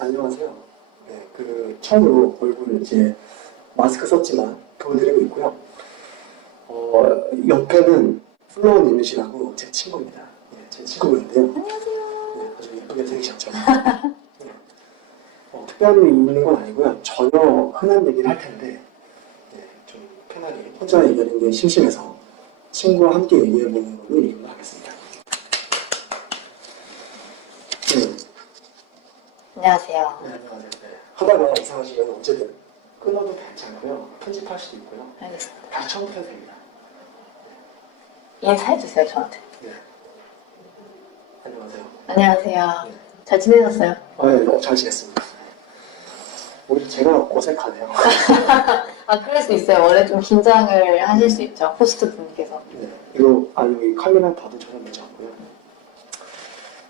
안녕하세요. 네, 처음으로 얼굴을 이제 마스크 썼지만 보여드리고 있고요. 옆에는 플로우 님이시라고 제 친구입니다. 네, 제 친구인데요. 안녕하세요. 네, 아주 예쁘게 생기셨죠. 네, 특별히 있는 건 아니고요. 전혀 흔한 얘기를 할 텐데 네, 좀 편하게 혼자 얘기하는 게 심심해서 친구와 함께 얘기해보는 걸로 얘기를 하겠습니다. 네. 안녕하세요. 네, 안녕하세요. 네. 하다가 이상하시면 언제든 끊어도 괜찮고요. 편집할 수도 있고요. 알겠습니다. 다시 처음부터 해도 됩니다. 인사해주세요, 저한테. 네. 안녕하세요. 안녕하세요. 네. 잘 지내셨어요? 네, 잘 지냈습니다. 오늘 제가 어색하네요. 아, 그럴 수 있어요. 원래 좀 긴장을 하실 수 있죠. 호스트 분께서. 네. 여기 카메라 봐도 전혀 문제 없고요.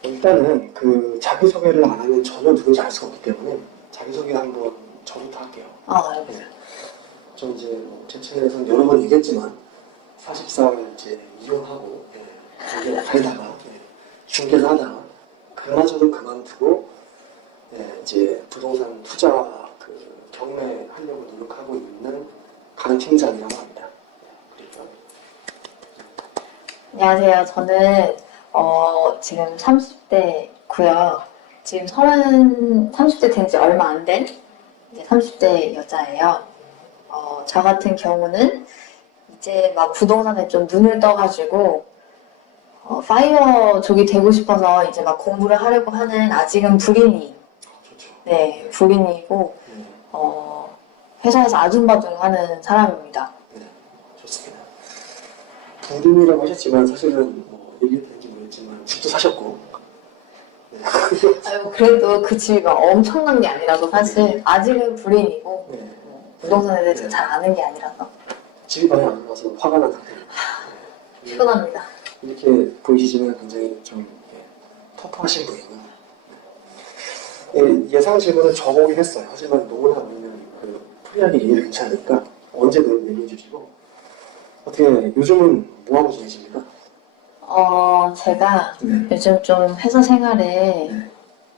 일단은 자기소개를 안 하면 전혀 누군지 알 수가 없기 때문에 자기소개 한번 저부터 할게요. 아, 알겠어요. 저 이제 제 채널에서는 여러 번 얘기했지만 40살 이제 이혼하고 경기를 다니다가 중개사 하다가 그마저도 그만두고 이제 부동산 투자 경매 하려고 노력하고 있는 강팀장이라고 합니다. 그리고 안녕하세요. 저는 지금 30대고요. 지금 30대 된 지 얼마 안 된 이제 30대 여자예요. 저 같은 경우는 이제 막 부동산에 좀 눈을 떠가지고 파이어족이 되고 싶어서 이제 막 공부를 하려고 하는 아직은 불인이, 좋죠. 네, 불인이고 회사에서 아둥바둥하는 사람입니다. 네, 좋습니다. 부인이라고 하셨지만 사실은 얘기했는지 모르겠지만 집도 사셨고 네. 아이고, 그래도 그 집이 막 엄청난 게 아니라서 사실 아직은 불인이고 네. 부동산에 대해서 잘 아는 게 아니라서 집이 많이 안 나와서 화가 난 상태입니다. 네. 피곤합니다. 이렇게 보이시지만 굉장히 좀 터프하신 분이고 예상 질문을 적어오긴 했어요. 하지만 너무나 아니면 프리하게 얘기를 괜찮으니까 언제든 얘기해 주시고 어떻게 요즘은 뭐하고 지내십니까? 제가 네. 요즘 좀 회사 생활에 네.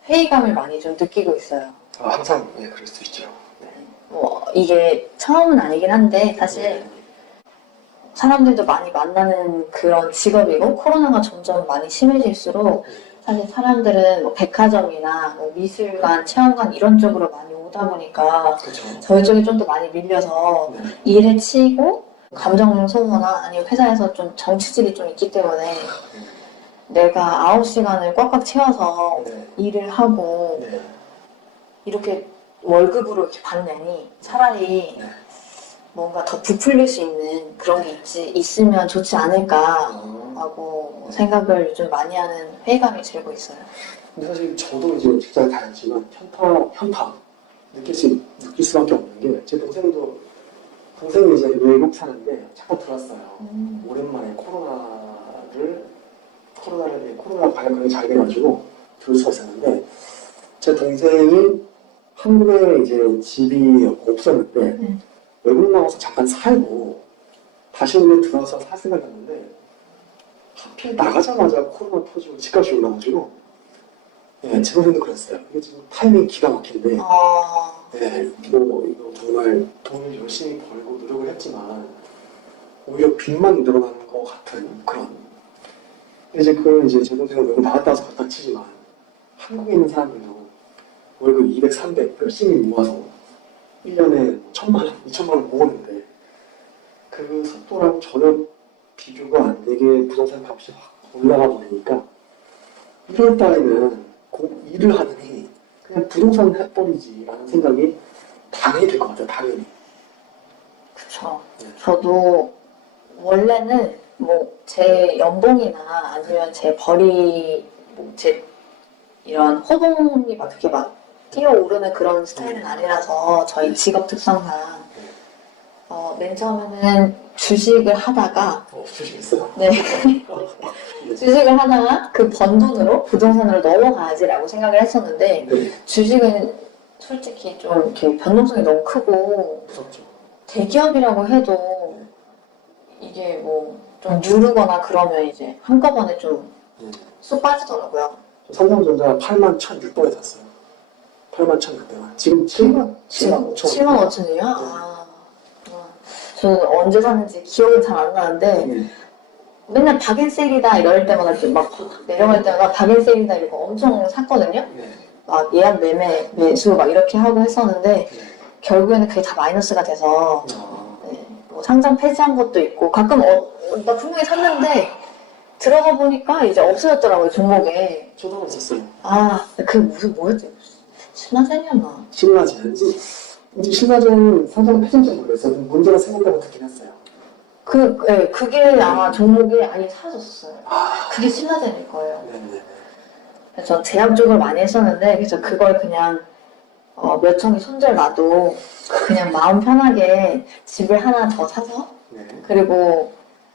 회의감을 많이 좀 느끼고 있어요. 항상 그럴 수 있죠. 네. 이게 처음은 아니긴 한데 사실 네. 사람들도 많이 만나는 그런 직업이고 코로나가 점점 많이 심해질수록 사실 사람들은 백화점이나 미술관, 체험관 이런 쪽으로 많이 오다 보니까 그렇죠. 저희 쪽이 좀 더 많이 밀려서 네. 일에 치이고 감정 소모나 아니면 회사에서 좀 정치질이 좀 있기 때문에 내가 9시간을 꽉꽉 채워서 네. 일을 하고 네. 이렇게 월급으로 이렇게 받느니 차라리 네. 뭔가 더 부풀릴 수 있는 그런 게 있으면 좋지 않을까 하고 생각을 좀 많이 하는 회의감이 들고 있어요. 근데 사실 저도 이제 직장에 다녔지만 현타 느낄 수밖에 없는 게 제 동생이 이제 외국 사는데 잠깐 들었어요. 오랜만에 코로나 방역이 잘 돼가지고 들을 수가 있었는데 제 동생이 한국에 이제 집이 없었는데 외국 나가서 잠깐 살고 다시 오늘 들어서 살 생각했는데 하필 나가자마자 코로나 터지고 집값이 올라가지고 제 동생도 그랬어요. 이게 지금 타이밍 기가 막힌데 이거 정말 돈을 열심히 벌고 노력을 했지만 오히려 빚만 늘어나는 것 같은 그런 이제 제 동생은 외국 나갔다 와서 갖다 치지만 한국에 있는 사람들도 월급 200, 300 열심히 모아서 1년에 1,000만 원, 2,000만 원 모으는데 그 속도랑 전혀 비교가 안 되게 부동산 값이 확 올라가 버리니까 1월 달에는 일을 하느니 그냥 부동산 해버리지라는 생각이 당연히 들 것 같아요. 당연히. 그쵸. 저도 원래는 제 연봉이나 아니면 제 제 이런 호봉이 막 그렇게 막 뛰어오르는 그런 스타일은 아니라서 저희 직업 특성상 맨 처음에는 주식을 하다가 주식했어요? 네. 주식을 하다가 그 번 돈으로 부동산으로 넘어가야지라고 생각을 했었는데 주식은 솔직히 좀 이렇게 변동성이 너무 크고 무섭죠. 대기업이라고 해도 이게 좀 누르거나 그러면 이제 한꺼번에 좀 쏙 빠지더라고요. 삼성전자 81,600원에 샀어요. 81,600원. 지금 7만 5천 7만 5천이요? 저는 언제 샀는지 기억이 잘 안 나는데 네. 맨날 박앤세일이다 이럴 때마다 이렇게 막 내려갈 때마다 박앤세일이다 이거 엄청 샀거든요. 네. 막 예약 매매 매수 막 이렇게 하고 했었는데 네. 결국에는 그게 다 마이너스가 돼서 네, 뭐 상장 폐지한 것도 있고 가끔 나 분명히 샀는데 들어가 보니까 이제 없어졌더라고요 종목에. 저도 하나 있었어요. 그 무슨 뭐였지? 신화젠이었나? 신라젠지. 이제 신라젠 상장 폐지인지 모르겠어요. 문제가 생긴다고 듣긴 했어요. 그게 아마 종목이 아예 사라졌어요. 그게 신화젠일 거예요. 네네. 그래서 전 제약 쪽을 많이 했었는데 그래서 그걸 그냥 몇 천이 손절나도 그냥 마음 편하게 집을 하나 더 사서 네. 그리고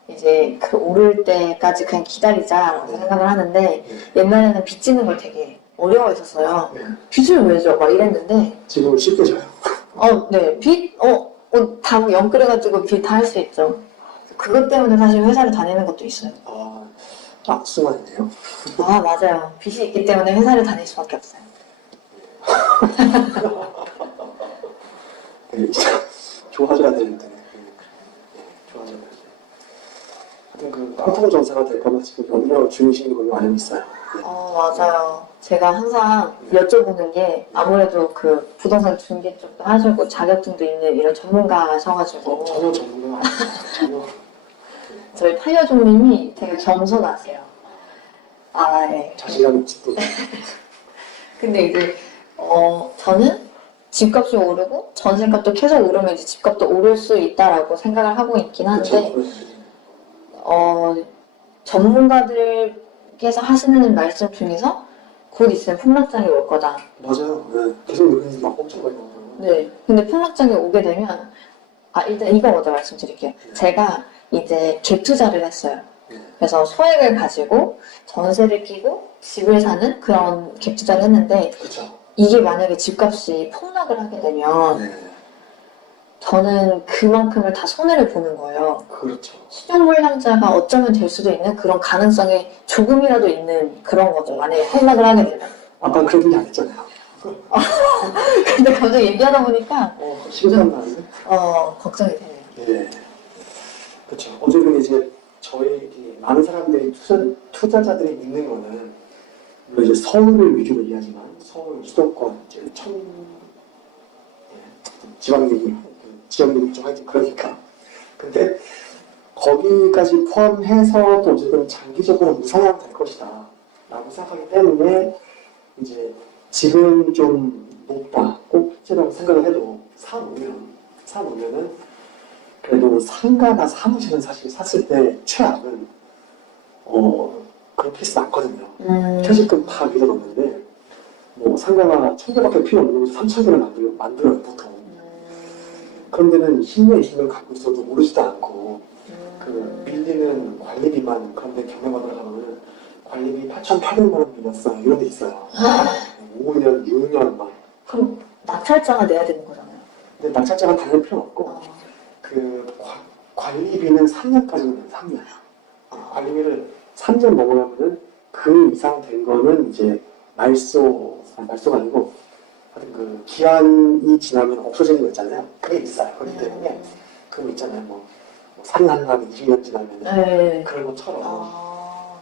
이제 그 오를 때까지 그냥 기다리자라고 생각을 하는데 네. 옛날에는 빚 짓는 걸 되게 어려워했었어요. 네. 빚을 왜 줘? 막 이랬는데 지금 쉽게 져요. 네. 다 연끌해가지고 빚 다 할 수 있죠. 그것 때문에 사실 회사를 다니는 것도 있어요. 악순환이네요. 맞아요. 빚이 있기 때문에 회사를 다닐 수밖에 없어요. 네, 좋아져야 되는데. 좋아져야 되는데. 하여튼 그 깡통 정사가 될 거면 지금 연구하고 중이신 걸로 알고 있어요. 네. 맞아요. 제가 항상 여쭤보는 게 아무래도 그 부동산 중개 쪽도 하시고 자격증도 있는 이런 전문가셔가지고 전혀 전문가 아니에요. 전혀. 저희 타이어종님이 되게 겸손하세요. 예. 자신감 있지 또. 근데 이제 저는 집값이 오르고 전세값도 계속 오르면 이제 집값도 오를 수 있다라고 생각을 하고 있긴 한데 전문가들께서 하시는 말씀 중에서 곧 있으면 폭락장이 올 거다. 맞아요. 네. 계속 여기서 막 엄청 많이 나오더라고요. 네. 근데 폭락장이 오게 되면 일단 이거 먼저 말씀드릴게요. 제가 이제 갭 투자를 했어요. 네. 그래서 소액을 가지고 전세를 끼고 집을 사는 그런 갭 투자를 했는데 그렇죠. 이게 만약에 집값이 폭락을 하게 되면 네. 저는 그만큼을 다 손해를 보는 거예요. 그렇죠. 신용불량자가 어쩌면 될 수도 있는 그런 가능성이 조금이라도 있는 그런 거죠. 만약에 폭락을 하게 되면. 아빠는 그런 얘기 안 했잖아요. 근데 갑자기 얘기하다 보니까 심장 나는데? 걱정이 되네요. 네. 그렇죠. 어쨌든 이제 저희 많은 사람들이 투자자들이 믿는 거는 물론 이제 서울을 위주로 얘기하지만 서울 수도권 이제 지역 얘기 좀 하여튼 그러니까. 근데 거기까지 포함해서도 어쨌든 장기적으로 무상향 될 것이다 라고 생각하기 때문에 이제 지금 좀 높다 꼭지라고 생각을 해도 사놓으면은 그래도 상가나 사무실은 사실 샀을 때 최악은 그런 케이스 많거든요. 퇴직금 다 밀어넣는데 뭐 상가가 1,000개밖에 필요 없는 곳에서 3,000개를 만들어요 보통. 그런 데는 10년, 20년 갖고 있어도 오르지도 않고 그 밀리는 관리비만 그런 데 경매받으러 가면은 관리비 8,800만 원 밀렸어요. 이런 데 있어요. 5년, 6년 막. 그럼 낙찰자가 내야 되는 거잖아요. 근데 낙찰자가 다닐 필요는 없고 그 관리비는 3년까지는 돼요. 3년. 관리비를 3년 넘어가면은 그 이상 된 거는 이제 말소가 아니고 하여튼 그 기한이 지나면 없어지는 거 있잖아요. 그게 비싸요. 그렇기 때문에 그거 있잖아요. 뭐 살인한 다음에 20년 지나면 그런 것처럼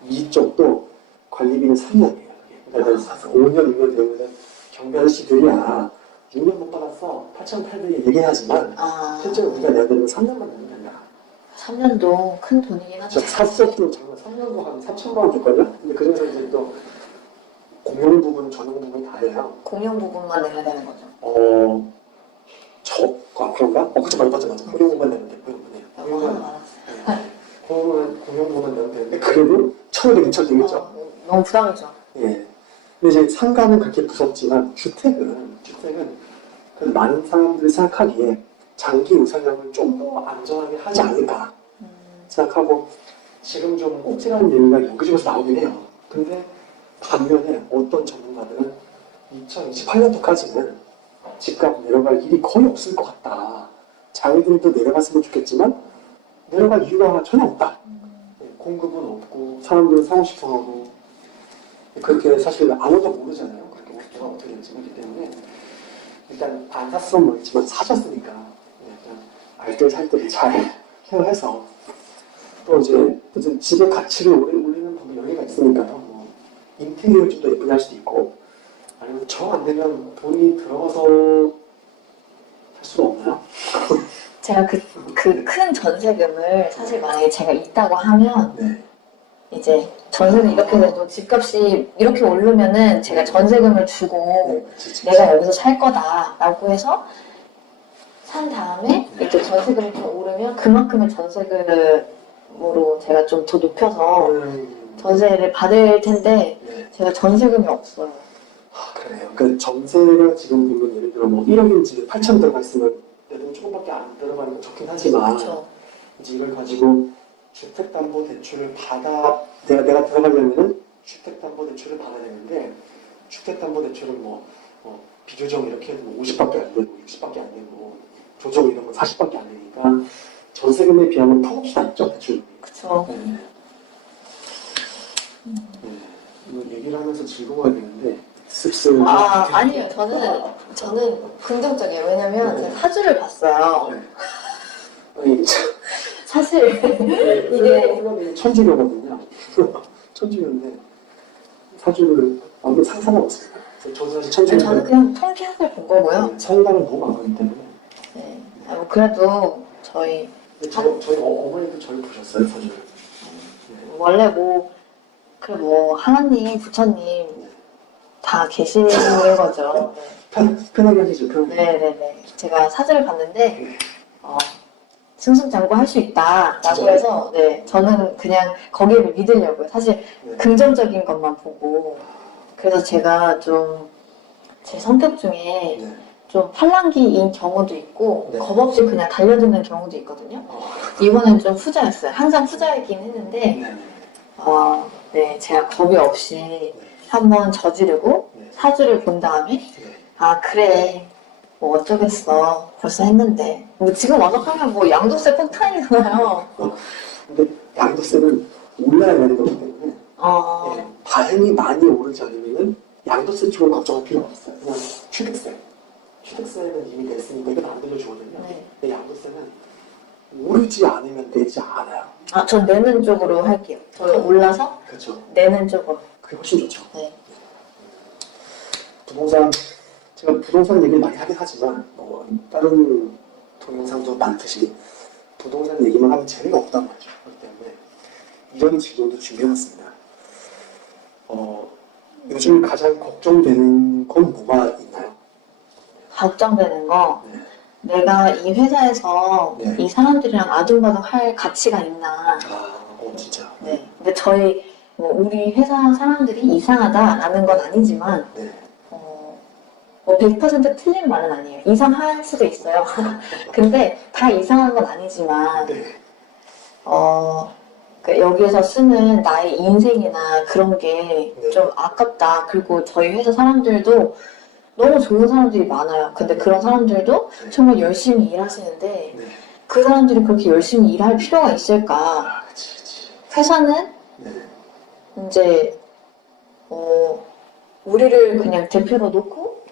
이쪽도 관리비는 3년이에요. 그래서 5년, 6년 되면은 경비 아저씨들이야 6년 못 받았어 8,800에 얘기하지만 실제로 우리가 내야 되는 건 3년만 내면 된다. 3년도 큰 돈이긴 하죠. 샀어도 정말 3년도 한 3천만 원 될걸요? 근데 그중에서 이제 또 공용 부분, 전용 부분이 다해요. 공용 부분만 내야 되는 거죠. 그런가? 그쵸, 맞아. 공용 부분만 내면 돼. 공용 부분만 내면 되는데 그래도 1,500, 2,000 되겠죠? 너무 부담이죠. 예. 근데 이제 상가는 그렇게 무섭지만 주택은 그래도 많은 사람들이 생각하기에 장기 우상향을 좀 더 안전하게 하지 않을까 생각하고 지금 좀 꼭지라는 얘기가 여기저기서 나오긴 해요. 근데 반면에 어떤 전문가들은 2028년도까지는 집값 내려갈 일이 거의 없을 것 같다. 자기들도 내려갔으면 좋겠지만 내려갈 이유가 전혀 없다. 공급은 없고 사람들은 사고 싶어 하고 그렇게 사실 아무도 모르잖아요. 그렇게 누가 어떻게 될지 모르기 때문에 일단 안 샀으면 모르겠지만 사셨으니까 그냥 알뜰살뜰히 잘 케어해서 또 이제 어쨌든 집의 가치를 올리는 더 여유가 있으니까요. 뭐 인테리어를 좀 더 예쁘게 할 수도 있고 아니면 정 안 되면 돈이 들어가서 할 수는 없나요? 제가 그 큰 전세금을 사실 만약에 제가 있다고 하면 네. 이제 전세금 이렇게 돼도 집값이 이렇게 오르면은 제가 전세금을 주고 그치. 내가 여기서 살 거다라고 해서 산 다음에 이제 전세금이 좀 오르면 그만큼의 전세금으로 제가 좀 더 높여서 전세를 받을 텐데 네. 제가 전세금이 없어요. 아, 그래요. 그러니까 전세가 지금 보면 예를 들어 뭐 1억인 집에 8천 들어가 있으면 내돈 조금밖에 안 들어가는 건 좋긴 하지만 그렇죠. 이제 이걸 가지고 주택담보대출을 받아 내가 들어가려면은 주택담보대출을 받아야 되는데 주택담보대출은 비교적 이렇게 해도 50밖에 안 되고 60밖에 안 되고 조정 이런 건 40밖에 안 되니까 전세금에 비하면 턱없이 낮죠 대출. 그렇죠. 네. 이거 얘기를 하면서 즐거워야되는데 씁쓸. 아니요. 저는 긍정적이에요. 왜냐면 제가 사주를 봤어요. 아니, 사실 이게 천주교거든요. 천주교인데 사주를 아무도 상상을 못했어요. 저도 사실 저는 천주교 그냥 통계학을 본 거고요. 성당을 너무 안 가기 때문에. 네. 뭐 그래도 저희 저희 어머니도 저를 보셨어요 사주를. 원래 하나님, 부처님 다 계시는 거죠. 편하게 하시죠. 편하게. 네네네. 제가 사주를 봤는데 승승장구 할 수 있다라고 진짜요? 해서 네 저는 그냥 거기를 믿으려고요. 사실 네. 긍정적인 것만 보고 그래서 제가 좀 제 성격 중에 네. 좀 팔랑귀인 경우도 있고 네. 겁없이 그냥 달려드는 경우도 있거든요. 이번엔 좀 후자였어요. 항상 후자이긴 했는데 네. 네 제가 겁이 없이 한번 저지르고 네. 사주를 본 다음에 네. 그래 뭐 어쩌겠어 벌써 했는데 뭐 지금 와서 하면 뭐 양도세 폭탄이잖아요. 근데 양도세는 올라야 되는 거기 때문에 다행히 많이 오르지 않으면은 양도세 쪽은 걱정할 필요가 없어요. 그냥 취득세는 이미 냈으니까 이건 안 돌려주거든요. 네. 근데 양도세는 오르지 않으면 내지 않아요. 전 내는 쪽으로 할게요. 저는 올라서 그렇죠. 내는 쪽으로. 그게 훨씬 좋죠. 네. 제가 부동산 얘기를 많이 하긴 하지만 다른 동영상도 많듯이 부동산 얘기만 하면 재미가 없단 말이죠. 그렇기 때문에 이런 질문도 준비해봤습니다. 요즘 가장 걱정되는 건 뭐가 있나요? 걱정되는 거 네. 내가 이 회사에서 네. 이 사람들이랑 아둥바둥 할 가치가 있나. 진짜. 네. 근데 저희 우리 회사 사람들이 이상하다라는 건 아니지만 네. 100% 틀린 말은 아니에요. 이상할 수도 있어요. 근데 다 이상한 건 아니지만 네. 여기에서 쓰는 나의 인생이나 그런 게 좀 아깝다. 그리고 저희 회사 사람들도 너무 좋은 사람들이 많아요. 근데 그런 사람들도 정말 열심히 일하시는데 네. 그 사람들이 그렇게 열심히 일할 필요가 있을까? 그치. 회사는 네. 이제 우리를 그냥 대표로 놓고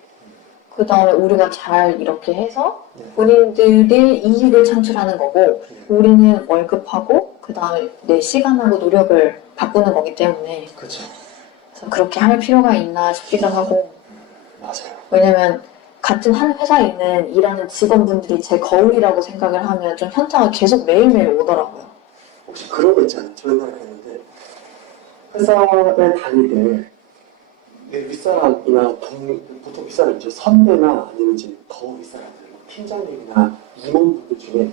그 다음에 우리가 잘 이렇게 해서 본인들의 이익을 창출하는 거고 우리는 월급하고 그 다음에 내 시간하고 노력을 바꾸는 거기 때문에 그렇죠. 그래서 그렇게 할 필요가 있나 싶기도 하고 맞아요. 왜냐면 같은 한 회사에 있는 일하는 직원분들이 제 거울이라고 생각을 하면 좀 현타가 계속 매일매일 오더라고요. 혹시 그런 거 있잖아요. 저 옛날에 그랬는데 회사에 다닐 때 내 윗사람이나 보통 윗사람이죠. 선배나 아니면 이제 더 윗사람들, 팀장님이나 임원분들 중에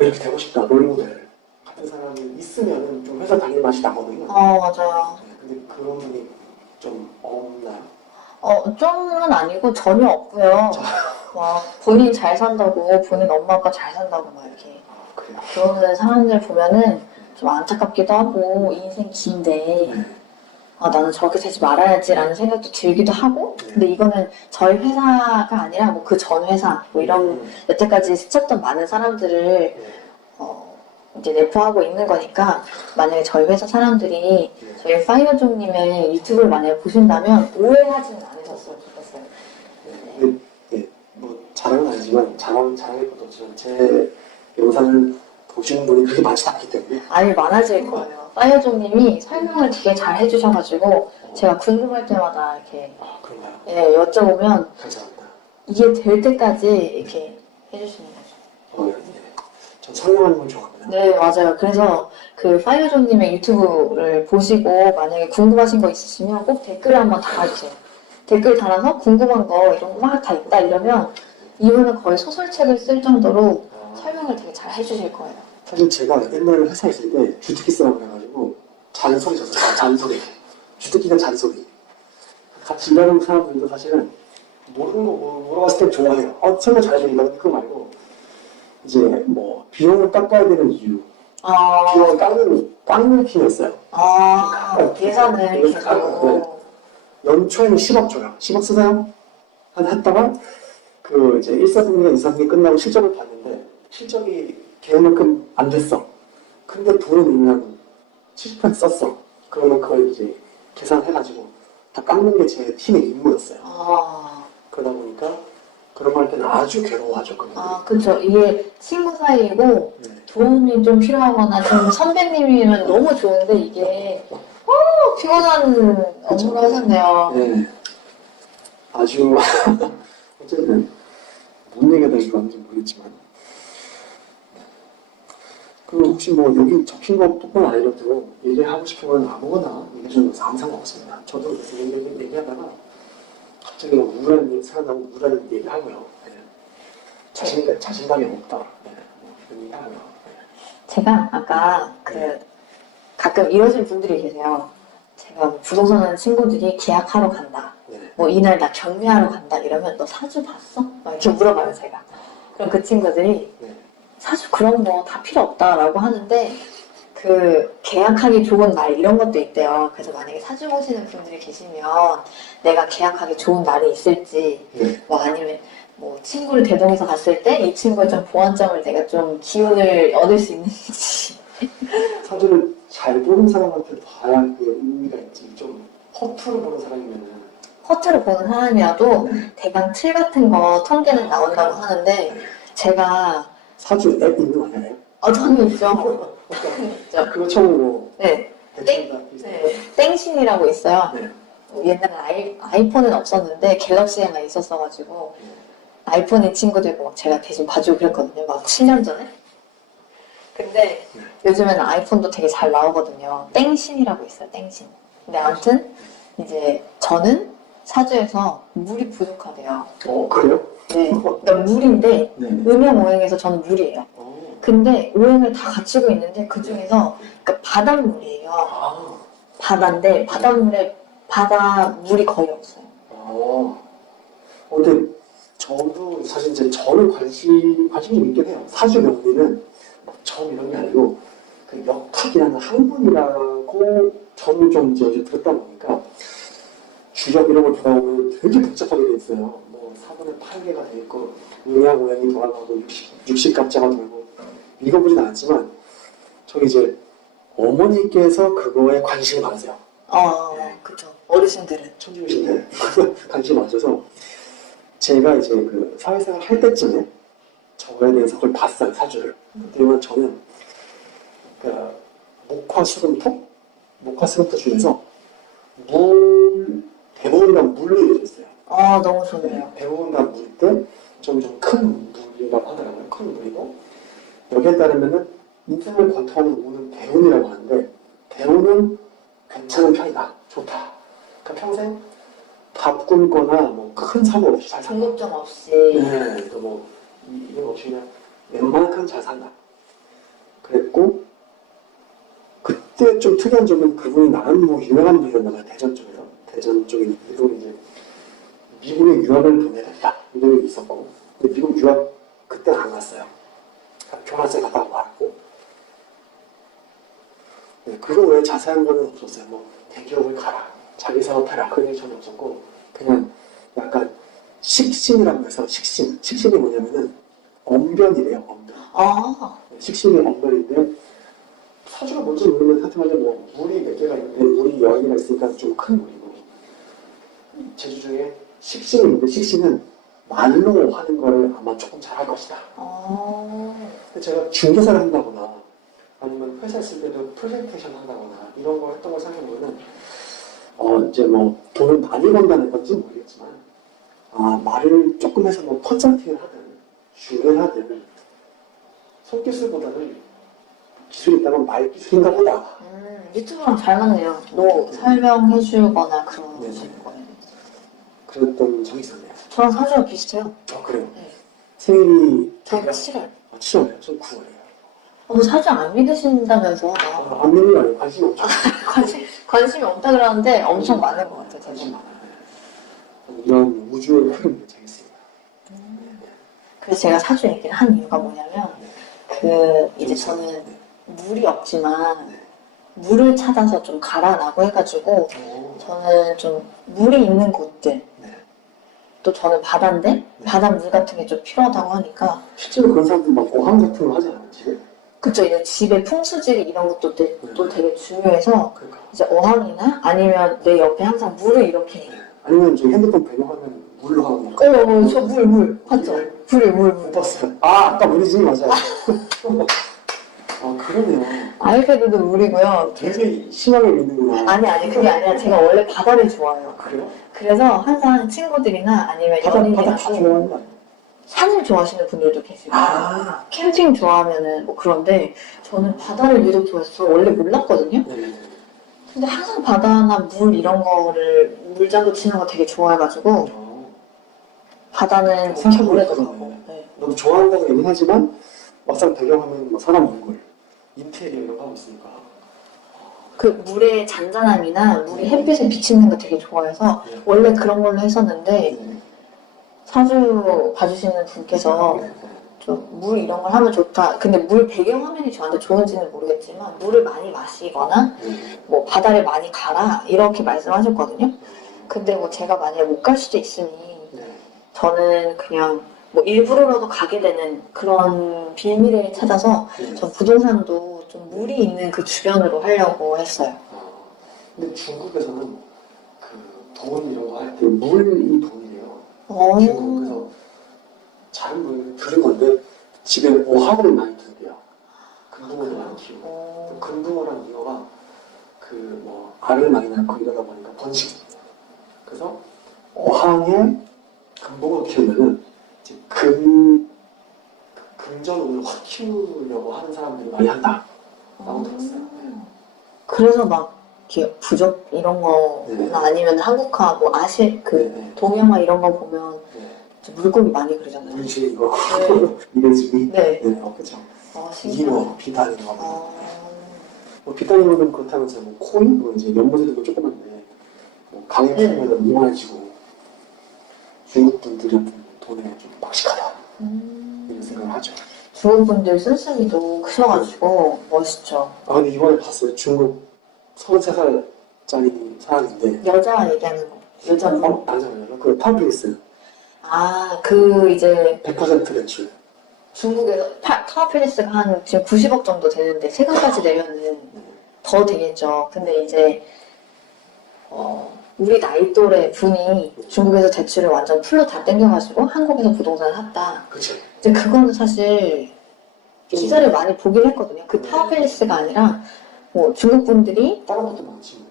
이렇게 되고 싶다, 롤모델 같은 사람이 있으면 좀 회사 다닐 맛이 나거든요. 맞아요. 근데 그런 분이 좀 없나요? 좀은 아니고 전혀 없고요. 본인 잘 산다고, 본인 엄마 아빠 잘 산다고 막 이렇게 그래요? 그러는 사람들 보면은 좀 안타깝기도 하고 인생 긴데 나는 저렇게 되지 말아야지라는 생각도 들기도 하고 근데 이거는 저희 회사가 아니라 그 전 회사 이런 여태까지 스쳤던 많은 사람들을 이제 내포하고 있는 거니까 만약에 저희 회사 사람들이 저희 파이어종님의 유튜브를 만약에 보신다면 오해하지는 않으셨으면 좋겠어요. 네. 아니지만 자랑할 것도 없지만 제 영상을 보시는 분이 그렇게 많지 않기 때문에 아니, 많아질 거예요. 파이어종님이 설명을 되게 잘 해주셔가지고, 제가 궁금할 때마다 이렇게, 그런가요? 예, 여쭤보면, 감사합니다. 이게 될 때까지 이렇게 해주시는 거죠. 네. 전 설명하는 걸 좋아합니다. 네, 맞아요. 그래서 그 파이어종님의 유튜브를 보시고, 만약에 궁금하신 거 있으시면 꼭 댓글에 한번 달아주세요. 댓글 달아서 궁금한 거 이런 거 막 다 있다 이러면, 이분은 거의 소설책을 쓸 정도로 설명을 되게 잘 해주실 거예요. 사실 제가 옛날에 회사에 있을 때 주특기 쓰라고 해가지고 잔소리 쳤어요. 잔소리. 주특기가 잔소리. 같이 일하는 사람들도 사실은 모르는 거 물어봤을 때 좋아해요. 설명 잘해주니까. 근데 그거 말고 이제 뭐 비용을 깎아야 되는 이유, 비용을 깎는 필요였어요. 예산을 예산 계속. 연초에는 10억 줘요. 10억 쓰세요? 했다가 그 이제 1사분기가 2사분기 끝나고 실적을 봤는데 실적이 계획만큼 안 됐어. 근데 돈은 그냥 70% 썼어. 그러면 그걸 이제 계산해가지고 다 깎는 게 제 팀의 임무였어요. 그러다 보니까 그런 거 할 때는 아주 괴로워하죠. 그쵸. 이게 친구 사이이고 네. 도움이 좀 필요하거나 좀 선배님이면 너무 좋은데 이게 피곤한 업무를 하셨네요. 네. 아주 어쨌든 뭔 얘기가 될지 맞는지 모르겠지만 그 혹시 뭐 여기 적힌 것뿐만 아니라도 얘기하고 싶은 건 아무거나 얘기해주는 거 아무 상관없습니다. 저도 그래서 얘기하다가 갑자기 막 우울한 일 생각나고 우울한 얘기하고요. 네. 자신감이 없다. 네. 그런 얘기하고요. 네. 제가 아까 가끔 이러신 분들이 계세요. 제가 뭐 부동산 친구들이 계약하러 간다. 네. 뭐 이날 나 경매하러 간다 이러면 너 사주 봤어? 막 이렇게 물어봐요 제가. 그럼 그 친구들이 네. 사주 그런 거 다 필요 없다라고 하는데 그 계약하기 좋은 날 이런 것도 있대요. 그래서 만약에 사주 보시는 분들이 계시면 내가 계약하기 좋은 날이 있을지 네. 뭐 아니면 뭐 친구를 대동해서 갔을 때 이 친구의 좀 보완점을 내가 좀 기운을 얻을 수 있는지 사주를 잘 보는 사람한테 봐야 그 의미가 있지. 좀 허투루 보는 사람이면은 허투루 보는 사람이라도 네. 대강 틀 같은 거 통계는 나온다고 하는데 제가 사주 앱 있는 거 아니에요? 저는 있죠. 저는 있죠. 그거 처음으로 네. 대충 다 네. 땡신이라고 있어요. 네. 옛날에 아이폰은 없었는데 갤럭시에만 있었어가지고 아이폰인 친구들도 막 제가 대신 봐주고 그랬거든요. 막 7년 전에. 근데 요즘에는 아이폰도 되게 잘 나오거든요. 땡신이라고 있어요. 땡신. 근데 아무튼 이제 저는 사주에서 물이 부족하대요. 그래요? 네. 그러니까 물인데 네. 음양 오행에서 저는 물이에요. 근데 오행을 다 갖추고 있는데 그 중에서 그러니까 바닷물이에요. 바다인데 바닷물에 바닷물이 거의 없어요. 근데 저도 사실 이제 저는 관심이 좀 있긴 해요. 사주 명리는 처음 이런 게 아니고 그 역학이라는 학문이라고 저는 좀 이제 어제 들었다 보니까 주력 이런 걸 보다 보면 되게 복잡하게 돼 있어요. 뭐 4분의 8개가 돼 있고 음양 오행이 돌아가고 60갑자가 돌고 읽어보진 않았지만 저희 이제 어머니께서 그거에 관심이 많으세요. 그쵸. 어르신들은. 천주교신들 관심이 많으셔서 제가 이제 그 사회생활 할 때쯤에 저거에 대해서 그걸 봤어요, 사주를. 그러면 저는 그 목화수금토 중에서 대부분이랑 물로 이루어졌어요. 너무 좋네요. 대부분이랑 물인데 좀 큰 물이라고 하더라고요. 큰 물이고 여기에 따르면은 인생을 관통하는 운은 대운이라고 하는데 대운은 괜찮은 편이다, 좋다. 그러니까 평생 밥 굶거나 뭐 큰 사고 없이 잘 산다. 공급점 없이. 네, 뭐 이런 거 없이 그냥 웬만큼 잘 산다. 그랬고 그때 좀 특이한 점은 그분이 나름 뭐 유명한 분이었나 봐요. 대전 쪽에서. 대전 쪽에 이분이 이제 미국에 유학을 보내야 된다. 이런 게 있었고 근데 미국 유학 그때 안 갔어요. 교환학생 갔다 왔고 네, 그거 외에 자세한 거는 없었어요. 뭐 대기업을 가라, 자기 사업해라 그런 얘기 전혀 없었고 그냥 약간 식신이라고 해서 식신이 뭐냐면은 언변이래요. 언변. 식신이 언변인데 사주가 뭔지 모르면 하여튼간에 뭐 물이 몇 개가 있는데 물이 10개가 있으니까 좀 큰 물이고 제주 중에 식신이 있는데 식신은 말로 하는 거를 아마 조금 잘할 것이다. 근데 제가 중개사를 한다거나 아니면 회사 있을 때도 프레젠테이션 한다거나 이런 거 했던 걸 생각해보면은 이제 뭐 돈을 많이 번다는 건지 모르겠지만 말을 조금 해서 뭐 컨설팅을 하든 중개를 하든 손기술보다는 기술이 있다면 말 기술인가 보다. 유튜브랑 잘 맞네요. 너 설명해주거나 그런 네네. 거예요. 그랬던 적이 있었네요. 저랑 사주가 비슷해요. 그래요? 네. 생일이 저 7월. 7월이에요? 전 9월이에요. 뭐 사주 안 믿으신다면서 안 믿는 거 아니에요? 관심이 없죠. 관심이 없다 그러는데 엄청 많은 것 같아요. 관심 제가. 많아요. 이런 우주의 흐름이 재밌습니다. 그래서 제가 사주 얘기를 한 이유가 뭐냐면 이제 저는 물이 없지만 물을 찾아서 좀 가라라고 해가지고 저는 좀 물이 있는 곳들 또 저는 바다인데 바다 물 같은 게 좀 필요하다고 하니까 실제로 그런 사람들 막 어항 같은 거 하지 않아요? 집에? 그쵸 이제 집의 풍수지리 이런 것도 또 되게 중요해서 그러니까. 이제 어항이나 아니면 내 옆에 항상 물을 이렇게 아니면 이제 핸드폰 배경화면 물로 하는 거. 저 물 맞죠? 물 못 봤어요. 아까 물이지 맞아요. 그러네요. 아이패드도 물이고요. 되게 심하게 믿는구나. 아니 그게 아니라 제가 원래 바다를 좋아해요. 그래요? 그래서 항상 친구들이나 아니면 바다 연인이랑 다 좋아하는 거 아니에요? 산을 좋아하시는 분들도 계시고 캠핑 좋아하면은 뭐 그런데 저는 바다를 유독 좋아해서 원래 몰랐거든요. 네. 근데 항상 바다나 물 이런 거를 물장구 치는 거 되게 좋아해가지고 바다는 진짜 오래도 가고 너도 좋아한다고 얘기는 하지만 막상 배경화면 뭐 사람 얼굴, 인테리어 이런 거 하고 있으니까. 그 물의 잔잔함이나 물이 햇빛에 비치는 거 되게 좋아해서 원래 그런 걸로 했었는데 사주 봐주시는 분께서 좀 물 이런 걸 하면 좋다. 근데 물 배경화면이 저한테 좋은지는 모르겠지만 물을 많이 마시거나 뭐 바다를 많이 가라 이렇게 말씀하셨거든요. 근데 뭐 제가 만약에 못 갈 수도 있으니 저는 그냥 뭐 일부러라도 가게 되는 그런 빌미를 찾아서 전 부동산도 좀 물이 있는 그 주변으로 하려고 했어요. 근데 중국에서는 그 돈 이런 거 할 때 물이 돈이에요. 오. 중국에서 잘은 모르겠는데 들은 건데 집에 어항을 많이 두대요. 금붕어를 많이 키우고 금붕어라는 잉어가 그 뭐 알을 많이 낳고 이러다 보니까 번식. 그래서 어항에 금붕어 키우면은 이제 금전운을 확 키우려고 하는 사람들이 많이 한다. 라고 들었어요. 그래서 막 이렇게 부적 이런 거나 아니면 한국화 뭐 동영화 이런 거 보면 물고기 많이 그러잖아요. 물질 이거 이래주기. 네. 그렇죠. 신기하다. 잉어, 비단 이런 거. 뭐 비단 잉어는 그렇다면서 뭐 코인, 뭐 이제 연못에도 조그만데 뭐 강에 풀면 이만해지고 중국 분들은 돈에 좀 박식하다 이런 생각을 하죠. 중국 분들 쓴쓰기도 크셔가지고 멋있죠. 근데 이번에 봤어요. 중국 33살짜리 사람인데 여자 얘기하는 거. 여자 뭐? 남자예요. 그 파브리스 그 이제 100% 대출. 중국에서 타워필리스가 한 지금 90억 정도 되는데 세금까지 내면은 더 되겠죠. 근데 이제 우리 나이 또래 분이 중국에서 대출을 완전 풀로 다 땡겨가지고 한국에서 부동산을 샀다. 그렇죠. 이제 그거는 사실 기사를 많이 보긴 했거든요. 그 타워필리스가 아니라 뭐 중국 분들이 다른 것도 많지.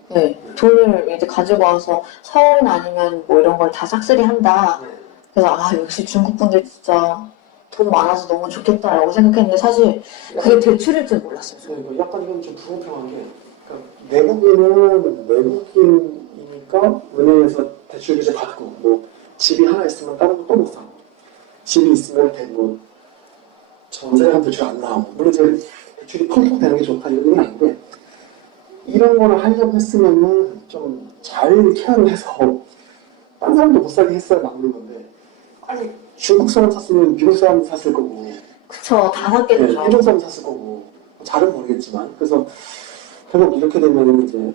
돈을 이제 가지고 와서 서울이나 아니면 뭐 이런 걸 다 싹쓸이 한다. 그래서 역시 중국 분들 진짜 돈 많아서 너무 좋겠다라고 생각했는데 사실 그게 대출일 줄 몰랐어요. 약간 이건 좀 불공평한 게 그러니까 외국인이니까 은행에서 대출 규제 받고 뭐 집이 하나 있으면 다른 거 또 못 사고 집이 있으면 뭐 전세가 대출 안 나오고 물론 이제 대출이 펑펑 되는 게 좋다 이런 건 아닌데 이런 거를 하려고 했으면은 좀 잘 케어를 해서 딴 사람도 못 사게 했어야 맞는 건데 아니 중국 사람 샀으면 미국 사람 샀을 거고 그쵸, 다 샀겠죠. 일본 사람 샀을 거고 잘은 모르겠지만 그래서 결국 이렇게 되면은 이제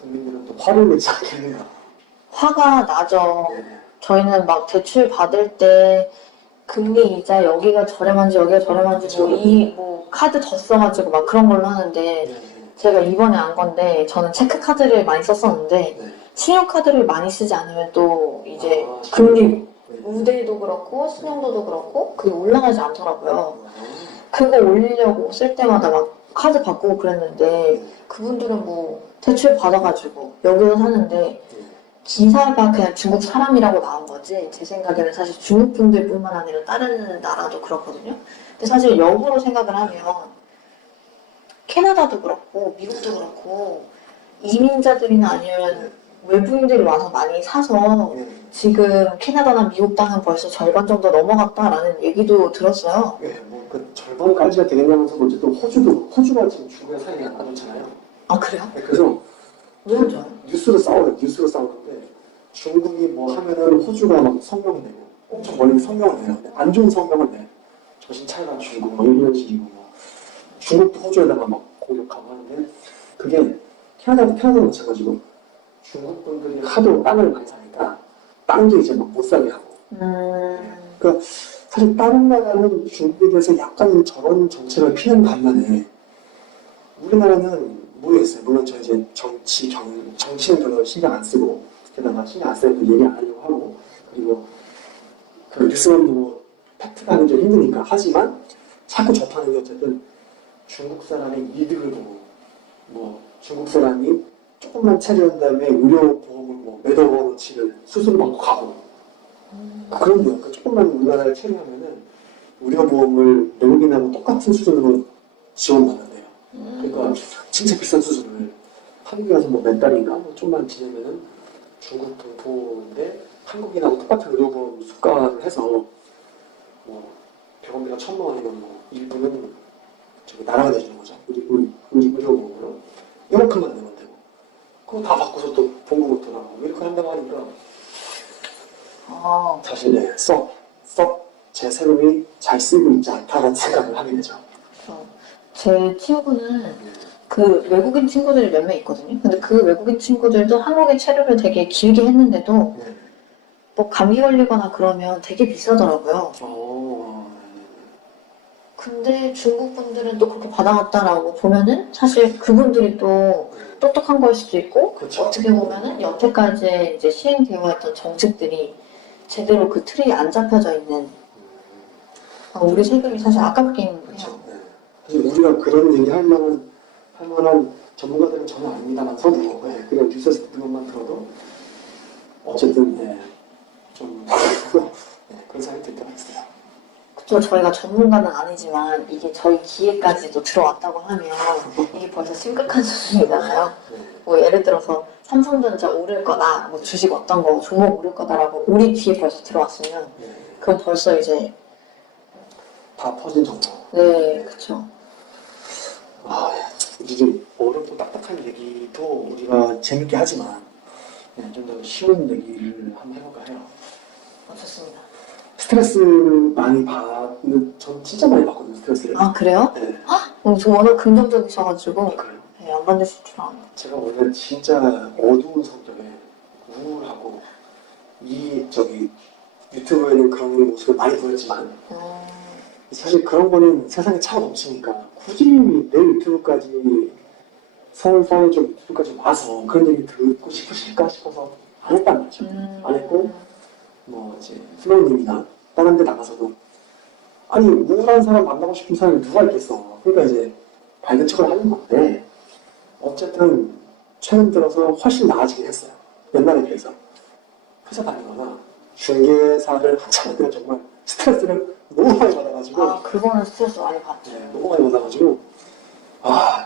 국민들은 또 화를 내지 않겠는가. 화가 나죠. 저희는 막 대출 받을 때 금리 이자 여기가 저렴한지 여기가 저렴한지 뭐 카드 더 써가지고 막 그런 걸로 하는데 제가 이번에 안 건데 저는 체크카드를 많이 썼었는데 신용카드를 많이 쓰지 않으면 또 이제 금리 우대도 그렇고 신용도도 그렇고 그게 올라가지 않더라고요. 그거 올리려고 쓸 때마다 막 카드 바꾸고 그랬는데 그분들은 뭐 대출 받아가지고 여기서 사는데 기사가 그냥 중국 사람이라고 나온 거지 제 생각에는 사실 중국 분들뿐만 아니라 다른 나라도 그렇거든요. 근데 사실 역으로 생각을 하면 캐나다도 그렇고 미국도 그렇고 이민자들이나 아니면 외부인들이 와서 많이 사서 지금 캐나다나 미국 땅은 벌써 절반 정도 넘어갔다라는 얘기도 들었어요. 뭐그 절반까지가 되겠냐면서 어쨌든 호주가 지금 중국에 사이가 안 좋잖아요. 아 그래요? 그래서 왜 그러죠? 뉴스로 싸우는데 중국이 뭐 하면은 호주가 막 성명을 내고 엄청 멀리 성명을 내요. 근데 안 좋은 성명을 내. 정신 차려라 중국 뭐 이런 식이고 뭐 중국도 호주에다가 막 공격하고 하는데 그게 캐나다도 마찬가지고 중국 분들이 하도 땅을 많이 사니까 땅도 이제 막 못 사게 하고. 그러니까 사실 다른 나라는 중국에 대해서 약간 저런 정책을 피는 반면에 우리나라는 모르겠어요. 물론 저 이제 정치는 별로 신경 안 쓰고 게다가 신경 안 쓰고 얘기 안 하려고 하고 그리고 그 뉴스만도 팩트가 하는 좀 힘드니까 하지만 자꾸 접하는 게 어쨌든 중국 사람의 이득을 보고 뭐 중국 사람이 조금만 차려한 다음에 의료보험을 뭐 몇억 원어치를 수수료 받고 가고 그런데요. 그러니까 조금만 우리나라를 체류하면은 의료보험을 외국인하고 똑같은 수준으로 지원받는데요. 그러니까 진짜 비싼 수준을 한국에 가서 뭐 몇 달인가 뭐 좀만 지내면은 중국 동포인데 한국인하고 똑같은 의료보험 수가를 해서 뭐 병원비가 1,000만 원이면 뭐 일부는 저기 나라가 내주는 거죠. 우리 의료보험으로 이만큼만 내면 되고 그거 다 바꿔서 또 본국으로 돌아가고 이렇게 한다고 하니까 사실 제 세금이 잘 쓰이고 있지 않다는 생각을 하게 되죠. 제 친구는 그 외국인 친구들이 몇 명 있거든요. 근데 그 외국인 친구들도 한국에 체류를 되게 길게 했는데도 뭐 감기 걸리거나 그러면 되게 비싸더라고요. 근데 중국 분들은 또 그렇게 받아갔다라고 보면은 사실 그분들이 또 똑똑한 걸 수도 있고 그쵸. 어떻게 보면은 여태까지 이제 시행되어 있던 정책들이 제대로 그 틀이 안 잡혀져 있는 우리 세금이 사실 아깝긴 해요. 그렇죠. 사실 우리가 그런 얘기 할 만한 전문가들은 전혀 아닙니다만서도 그냥 뉴스에서 듣는 것만 들어도 어쨌든 좀 그런 생각이 들 때가 있어요. 그쵸, 저희가 전문가는 아니지만 이게 저희 기회까지도 들어왔다고 하면 이게 벌써 심각한 수준이잖아요. 뭐 예를 들어서 삼성전자 오를 거다, 뭐 주식 어떤 거 종목 오를 거다라고 우리 귀에 벌써 들어왔으면 그건 벌써 이제 다 퍼진 정도. 네, 그쵸. 이제 어렵고 딱딱한 얘기도 우리가 재밌게 하지만 좀 더 쉬운 얘기를 한번 해볼까 해요. 좋습니다. 스트레스 많이 받는, 전 진짜 많이 받거든요, 스트레스를. 아, 그래요? 네. 저 워낙 긍정적이셔가지고 그래요? 네, 안 받으실 줄 알았는데. 제가 원래 진짜 어두운 성격에 우울하고 유튜브에는 그런 모습을 많이 보였지만 사실 그런 거는 세상에 차고 넘치니까 굳이 내 유튜브까지 서울 쪽 유튜브까지 와서 그런 얘기 듣고 싶으실까 싶어서 안 했단 말이죠. 안 했고 뭐 이제 플로우님이나 다른 데 나가서도 아니 우울한 사람 만나고 싶은 사람이 누가 있겠어. 그러니까 이제 밝은 척을 하는 건데 어쨌든 최근 들어서 훨씬 나아지긴 했어요. 옛날에 비해서. 회사 다니거나 중개사를 한참 하면 정말 스트레스를 너무 많이 받아가지고 그거는 스트레스 많이 받죠. 너무 많이 받아가지고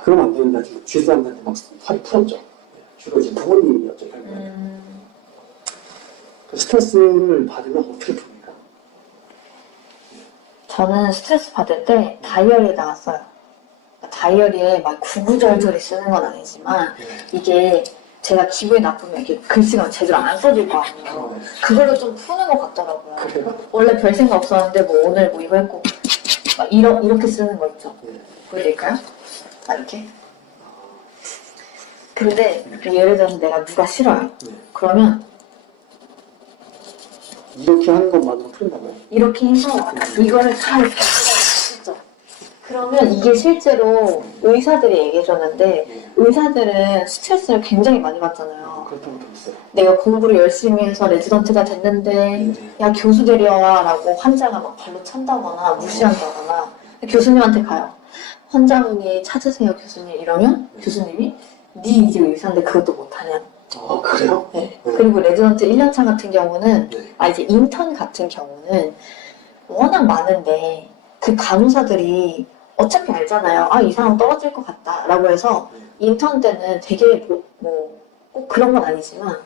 그러면 안 되는다. 주위 사람들한테 막 화를 풀었죠. 주로 이제 부모님이었죠. 결국에는. 그 스트레스를 받으면 어떻게 풉니까? 저는 스트레스 받을 때 다이어리에다가 써요. 다이어리에 막 구구절절히 쓰는 건 아니지만 이게 제가 기분이 나쁘면 이렇게 글씨가 제대로 안 써질 거 아니에요. 그걸로 좀 푸는 것 같더라고요. 그래요? 원래 별 생각 없었는데 뭐 오늘 뭐 이거 했고 막 이렇게 쓰는 거 있죠. 보여드릴까요? 이렇게. 근데 예를 들어서 내가 누가 싫어요. 그러면 이렇게 하는 것만으로 푼다고요? 이렇게 해서 이거를 다 이렇게 쓰죠. 그러면 이게 실제로 의사들이 얘기해줬는데 네. 의사들은 스트레스를 굉장히 많이 받잖아요. 그렇다고 들었어요. 내가 공부를 열심히 해서 레지던트가 됐는데 네. 야 교수 데려와 라고 환자가 막 발로 찬다거나 무시한다거나 교수님한테 가요. 환자분이 찾으세요 교수님 이러면 교수님이 네 이제 의사인데 그것도 못하냐. 아, 그래요? 네. 네. 그리고 레지던트 1년차 같은 경우는 네. 이제 인턴 같은 경우는 워낙 많은데 그 간호사들이 어차피 알잖아요. 이 사람 떨어질 것 같다 라고 해서 인턴 때는 되게 꼭 그런 건 아니지만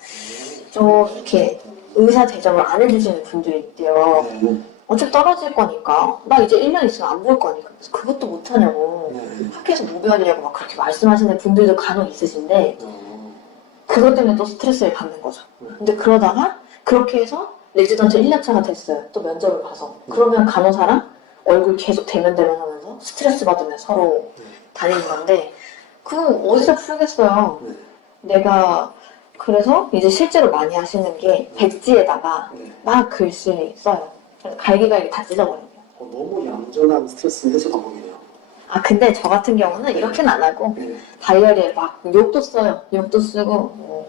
좀 이렇게 의사 대접을 안 해주시는 분들이 있대요. 네. 어차피 떨어질 거니까 나 이제 1년 있으면 안 볼 거니까 그것도 못하냐고 네. 학교에서 뭐 배우냐고 막 그렇게 말씀하시는 분들도 간혹 있으신데 그것 때문에 또 스트레스를 받는 거죠. 근데 그러다가 그렇게 해서 레지던트 1년차가 됐어요. 또 면접을 봐서. 그러면 간호사랑 얼굴 계속 대면대면 하면서 스트레스 받으면서 서로 다니는 건데 그거 어디서 풀겠어요. 내가 그래서 이제 실제로 많이 하시는 게 백지에다가 막 글씨 써요. 갈기갈기 다 찢어버려요. 너무 얌전한 스트레스 해소 방법이네요. 근데 저 같은 경우는 이렇게는 안 하고 네. 다이어리에 막 욕도 써요. 욕도 쓰고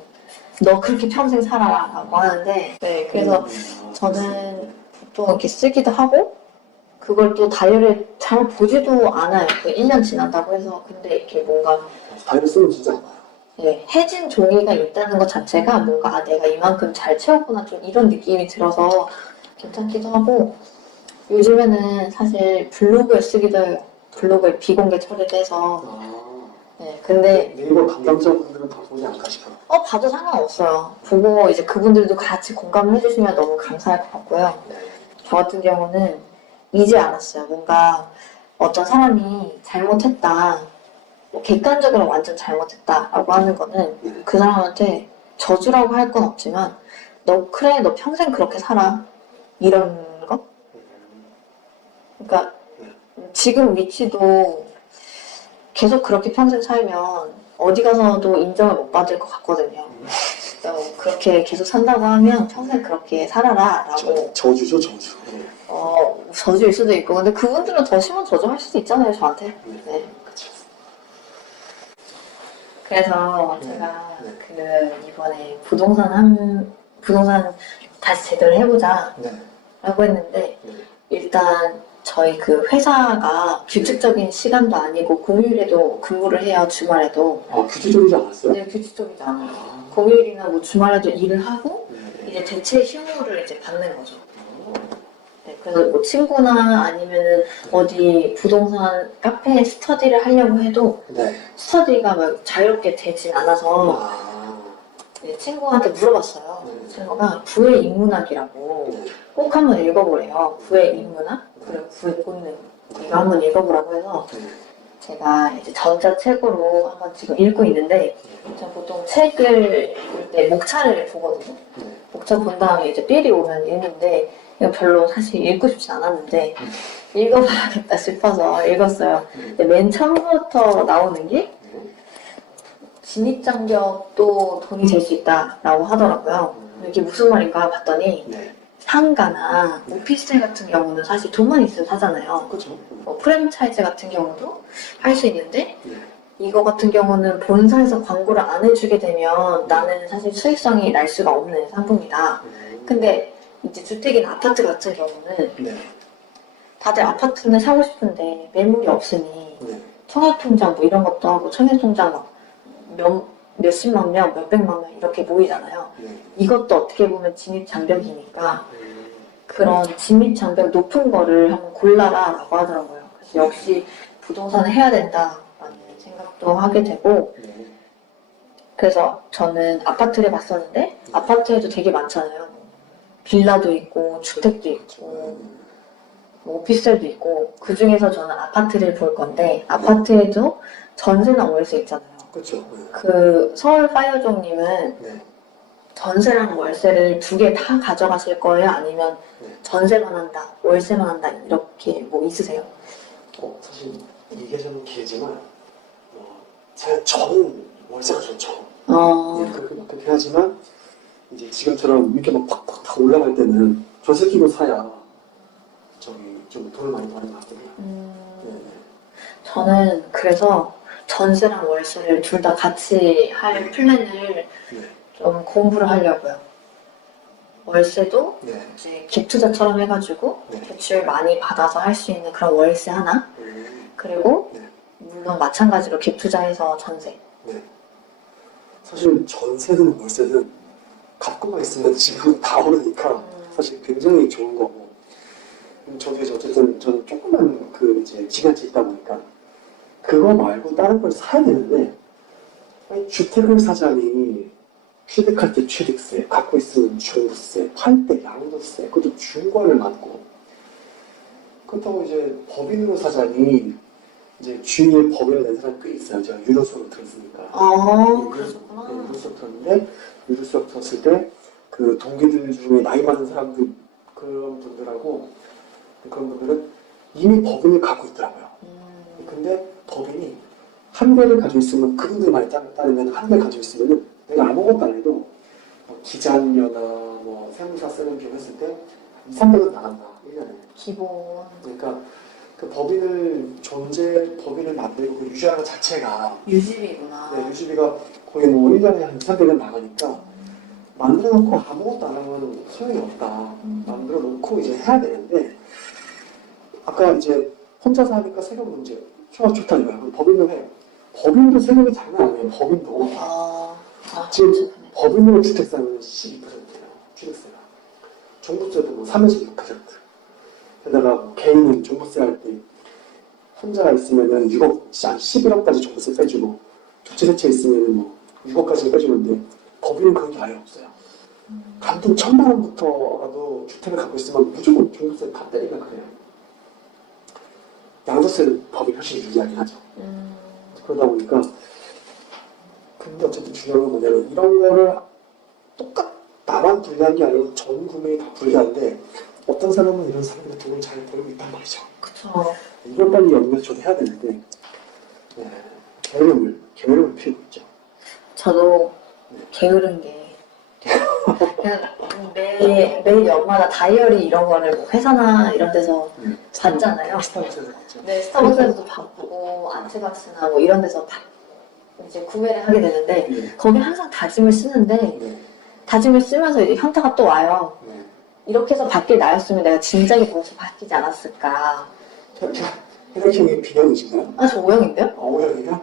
너 그렇게 평생 살아라 라고 하는데 네, 그래서 저는 보통 이렇게 쓰기도 하고 그걸 또 다이어리에 잘 보지도 않아요. 1년 지난다고 해서. 근데 이렇게 뭔가 다이어리 쓰면 진짜 많아요. 해진 종이가 있다는 것 자체가 뭔가 내가 이만큼 잘 채웠구나 좀 이런 느낌이 들어서 괜찮기도 하고 요즘에는 사실 블로그에 쓰기도 해요. 블로그에 비공개 처리를 해서 근데 네이버 담당자분들은 다 보지 않을까 싶어요. 봐도 상관없어요. 보고 이제 그분들도 같이 공감을 해주시면 너무 감사할 것 같고요. 저 같은 경우는 이제 알았어요. 뭔가 어떤 사람이 잘못했다, 객관적으로 완전 잘못했다라고 하는 거는 그 사람한테 저주라고 할 건 없지만 그래 너 평생 그렇게 살아 이런 거? 그러니까 지금 위치도 계속 그렇게 평생 살면 어디 가서도 인정을 못 받을 것 같거든요. 그렇게 계속 산다고 하면 평생 그렇게 살아라 라고 저주죠, 저주. 저주일 수도 있고 근데 그분들은 더 심한 저주 할 수도 있잖아요 저한테. 네. 그렇죠. 그래서 제가 이번에 부동산 다시 제대로 해보자 라고 했는데 일단 저희 그 회사가 규칙적인 시간도 아니고 공휴일에도 근무를 해요. 주말에도. 규칙적이지 않았어요? 네, 규칙적이지 않아요. 공휴일이나 뭐 주말에도 일을 하고 이제 대체 휴무를 이제 받는 거죠. 네, 그래서 뭐 친구나 아니면은 어디 부동산 카페에 스터디를 하려고 해도 스터디가 막 자유롭게 되진 않아서 친구한테 물어봤어요. 친구가 구의 인문학이라고 꼭 한번 읽어보래요. 구의 인문학, 그리고 구의 본능 이거 한번 읽어보라고 해서 제가 이제 전자책으로 한번 지금 읽고 있는데 제가 보통 책을 읽을 때 목차를 보거든요. 목차 본 다음에 이제 삘이 오면 읽는데 이거 별로 사실 읽고 싶지 않았는데 읽어봐야겠다 싶어서 읽었어요. 근데 맨 처음부터 나오는 게 진입장벽도 돈이 될 수 있다라고 하더라고요. 이게 무슨 말인가 봤더니 상가나 오피스텔 같은 경우는 사실 돈만 있으면 사잖아요. 그렇죠. 프랜차이즈 같은 경우도 할 수 있는데 이거 같은 경우는 본사에서 광고를 안 해주게 되면 나는 사실 수익성이 날 수가 없는 상품이다. 근데 이제 주택이나 아파트 같은 경우는 다들 아파트는 사고 싶은데 매물이 없으니 청약통장 뭐 이런 것도 하고 청약통장 막 몇십만 명, 몇백만 명 이렇게 모이잖아요. 이것도 어떻게 보면 진입장벽이니까 그런 진입장벽 높은 거를 한번 골라라 라고 하더라고요. 그래서 역시 부동산을 해야 된다라는 생각도 하게 되고 그래서 저는 아파트를 봤었는데 아파트에도 되게 많잖아요. 빌라도 있고 주택도 있고 뭐 오피스텔도 있고 그 중에서 저는 아파트를 볼 건데 아파트에도 전세나 월세 있잖아요. 그렇죠. 그 서울 파이어족님은 전세랑 월세를 두 개 다 가져가실 거예요? 아니면 전세만 한다, 월세만 한다 이렇게 뭐 있으세요? 사실 얘기하자면 길지만 저는 월세가 좋죠. 그렇게 하지만 이제 지금처럼 이렇게 막 팍팍 올라갈 때는 전세 끼고 사야 좀 돈을 많이 버는 것 같거든요. 저는 그래서 전세랑 월세를 둘 다 같이 할 플랜을 네. 좀 공부를 하려고요. 월세도 네. 이제 갭투자처럼 해가지고 네. 대출 많이 받아서 할 수 있는 그런 월세 하나, 그리고 네. 물론 마찬가지로 갭투자해서 전세. 네. 사실 전세든 월세든 갖고만 있으면 지금 다 오르니까 사실 굉장히 좋은 거고. 저도 이제 어쨌든 저는 조그만 그 이제 지간치 있다 보니까 그거 말고 다른 걸 사야 되는데 아니, 주택을 사자니 취득할 때 취득세, 갖고 있으면 중도세, 팔 때 양도세, 그것도 중과를 맞고 그렇다고 이제 법인으로 사자니 이제 주위에 법인을 낸 사람이 꽤 있어요. 제가 유료 수업을 들었으니까. 그러셨구나. 네, 유료 수업 들었는데 유료 수업 들었을 때 그 동기들 중에 나이 많은 사람들 그런 분들하고 그런 분들은 이미 법인을 갖고 있더라고요. 근데 법인이 한 개를 가지고 있으면 그분들 많이 따르면 한 개를 가지고 있으면 내가 아무것도 안 해도 뭐 기자료나 뭐 세무사 쓰는 비용 했을 때 2, 300원 나간다. 1년에. 기본. 그러니까 그 법인을 만들고 그 유지하는 것 자체가 유지비구나. 네, 유지비가 거의 뭐 1년에 한 2, 300원 나가니까 만들어 놓고 아무것도 안 하면 소용이 없다. 만들어 놓고 이제 해야 되는데 아까 이제 혼자서 하니까 세금 문제 좋다 이거야. 법인을 해. 법인도 세금이 장난 아니에요. 법인도. 지금 진짜 크네. 법인으로 주택 사면 12%예요. 취득세가. 종부세도 뭐 3에서 6%. 게다가 뭐 개인은 종부세 할 때 혼자 있으면은 6억, 한 11억까지 종부세 빼주고 조치세채 있으면은 뭐 6억까지 빼주는데 법인은 그런 게 아예 없어요. 간통 1,000만 원부터라도 주택을 갖고 있으면 무조건 종부세 다 때리면 그래요. 양도세는 법이 훨씬 유리하긴 하죠. 그러다 보니까 근데 어쨌든 중요한 건 뭐냐면 이런 거를 나만 불리한 게 아니고 전 국민이 다 불리한데 어떤 사람은 이런 사람들이 돈을 잘 벌고 있단 말이죠. 그쵸. 이걸 빨리 연구해서 저도 해야 되는데 네, 게으름을 피우고 있죠. 저도 게으른 게 그냥 매일 연마다 다이어리 이런 거를 뭐 회사나 이런 데서 봤잖아요. 스타벅스에서 봤죠. 네, 스타벅스에서도 받고 아트박스나 뭐 이런 데서 이제 구매를 하게 되는데 네. 거기 항상 다짐을 쓰는데 네. 다짐을 쓰면서 이제 현타가 또 와요. 네. 이렇게 해서 받길 나였으면 내가 진작에 벌써 바뀌지 않았을까. 혜석이 형이 B형이신가요? 저 O형인데요? O형이요?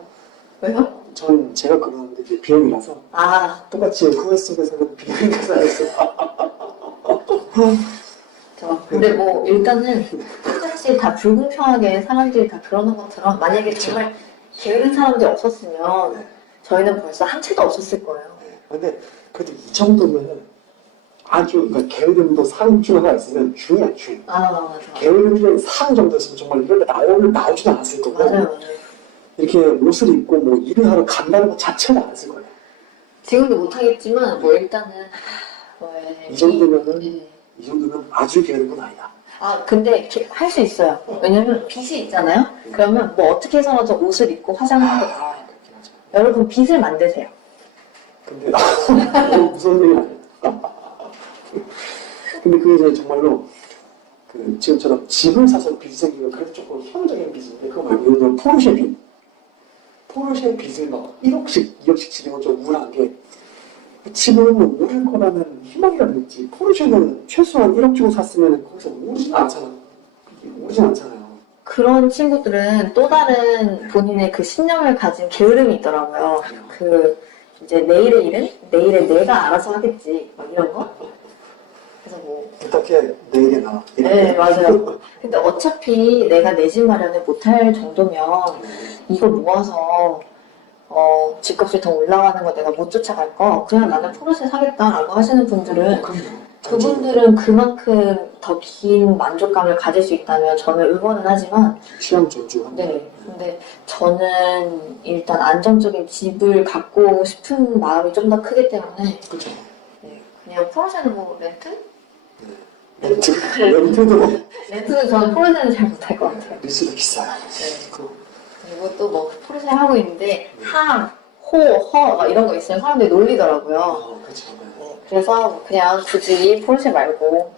왜요? 전 제가 그러는데 이제 B형이라서 똑같이 후회 속에서는 B형이 살았어요. 근데 뭐 일단은 사실 다 불공평하게 사람들이 다 그러는 것처럼 만약에 정말 게으른 사람들이 없었으면 네. 저희는 벌써 한 채도 없었을 거예요. 네. 근데 그래도 이 정도면은 아주 그러니까 게으름도 상중 하나 있으면 중이야 중. 맞아. 게으름이 상 정도 있으면 정말 이런 데 나오지도 않았을 거고 맞아요. 이렇게 옷을 입고 뭐 일을 하러 간다는 것 자체가 안 했을 거예요. 지금도 못하겠지만 뭐 일단은 이 정도면은 네. 이 정도면 아주 게으른 건 아니다. 근데 할 수 있어요. 왜냐면 빚이 있잖아요. 그러면 뭐 어떻게 해서라도 옷을 입고 화장하는 거 나와요. 그렇긴 하죠. 여러분 빚을 만드세요. 근데 너무 무서운 얘기 아니에요. 근데 그게 이제 정말로 그 지금처럼 집을 사서 빚이 생기면 그래도 조금 희망적인 빚인데 그거 말고 예를 들어 포르쉐 빚. 포르쉐 빚을 막 1억씩 2억씩 지는 건 좀 우울한 게 집은 오를 거라는 희망이라도 있지. 포르쉐는 최소한 1억 주고 샀으면 거기서 오르진 않잖아. 오르진 않잖아요. 그런 친구들은 또 다른 본인의 그 신념을 가진 게으름이 있더라고요. 그 이제 내일의 일은 내일에 내가 알아서 하겠지 막 이런 거. 그래서 뭐 부탁해 내일에 나. 네, 맞아요. 근데 어차피 내가 내 집 마련을 못할 정도면 이거 모아서 집값이 더 올라가는 거 내가 못 쫓아갈 거 그냥 나는 포르쉐 사겠다라고 하시는 분들은 그분들은 그만큼 더 긴 만족감을 가질 수 있다면 저는 응원은 하지만 취향 존중합니다. 네, 근데 저는 일단 안정적인 집을 갖고 싶은 마음이 좀 더 크기 때문에 그렇죠. 네, 그냥 포르쉐는 뭐 렌트? 렌트도 렌트는 저는 포르쉐는 잘 못할 것 같아요. 리스도 비싸요. 네. 그거 그리고 또 뭐 포르쉐 하고 있는데 함, 호, 허 막 이런 거 있으면 사람들이 놀리더라고요. 그렇죠. 네, 그래서 그냥 굳이 포르쉐 말고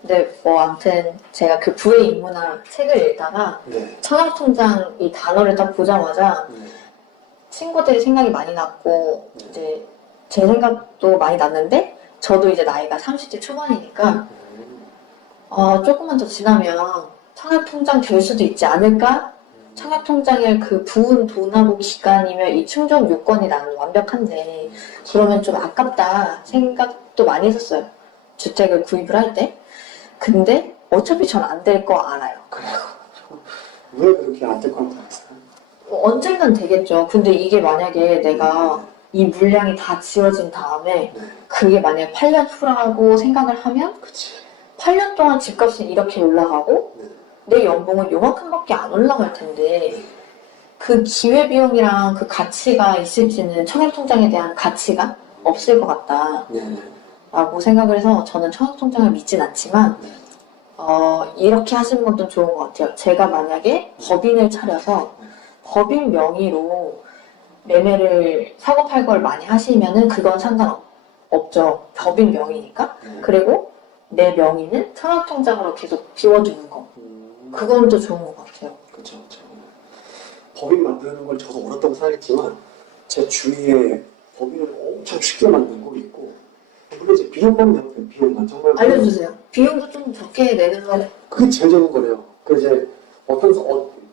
근데 뭐 아무튼 제가 그 부의 인문학 책을 읽다가 네. 청약통장 이 단어를 딱 보자마자 네. 친구들이 생각이 많이 났고 네. 이제 제 생각도 많이 났는데 저도 이제 나이가 30대 초반이니까 조금만 더 지나면 청약통장 될 수도 있지 않을까? 청약통장을 그 부은 돈하고 기간이면 이 충족 요건이 나는 완벽한데 그러면 좀 아깝다 생각도 많이 했었어요. 주택을 구입을 할 때. 근데 어차피 전 안 될 거 알아요. 그래요. 왜 그렇게 안 될 거라고 생각했어요? 언젠간 되겠죠. 근데 이게 만약에 내가 이 물량이 다 지어진 다음에 네. 그게 만약에 8년 후라고 생각을 하면 그치. 8년 동안 집값이 이렇게 올라가고 네. 내 연봉은 요만큼밖에 안 올라갈 텐데 그 기회비용이랑 그 가치가 있을지는 청약통장에 대한 가치가 없을 것 같다 네. 라고 생각을 해서 저는 청약통장을 믿진 않지만 네. 이렇게 하시는 것도 좋은 것 같아요. 제가 만약에 법인을 차려서 법인 명의로 매매를 사고 팔고를 많이 하시면은 그건 상관없죠. 법인 명의니까. 네. 그리고 내 명의는 청약통장으로 계속 비워두는 거. 그건 또 좋은 것 같아요. 그렇죠. 법인 만드는 걸 저도 어렵다고 생각했지만 제 주위에 법인을 엄청 쉽게 만든 거 있고 물론 이제 비용만 내면 비용만 정말 알려주세요. 비용도 좀 적게 내는 거. 그게 제일 좋은 거래요. 그 이제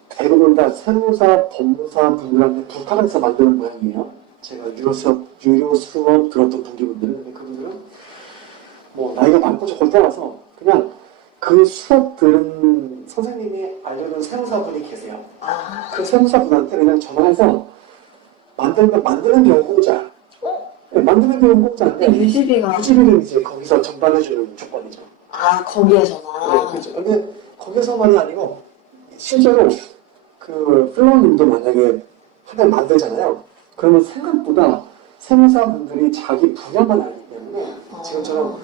대부분 다 세무사, 법무사 분들한테 부탁해서 만드는 모양이에요. 제가 유료 수업 들었던 동기분들은 근데 그분들은 뭐 나이가 많고 적고 떠나서 그냥 그 수업 들은 선생님이 알려준 세무사분이 계세요. 아, 그 세무사분한테 그냥 전화해서 만드는 비용 공짜. 네, 만드는 비용 공짜인데 근데 유지비가. 유지비는 이제 거기서 전담해주는 조건이죠. 아, 거기에서만. 네, 그렇죠. 근데 거기서만이 아니고 실제로 그 플로우님도 만약에 하나 만들잖아요. 그러면 생각보다 세무사분들이 자기 분야만 알기 때문에 지금처럼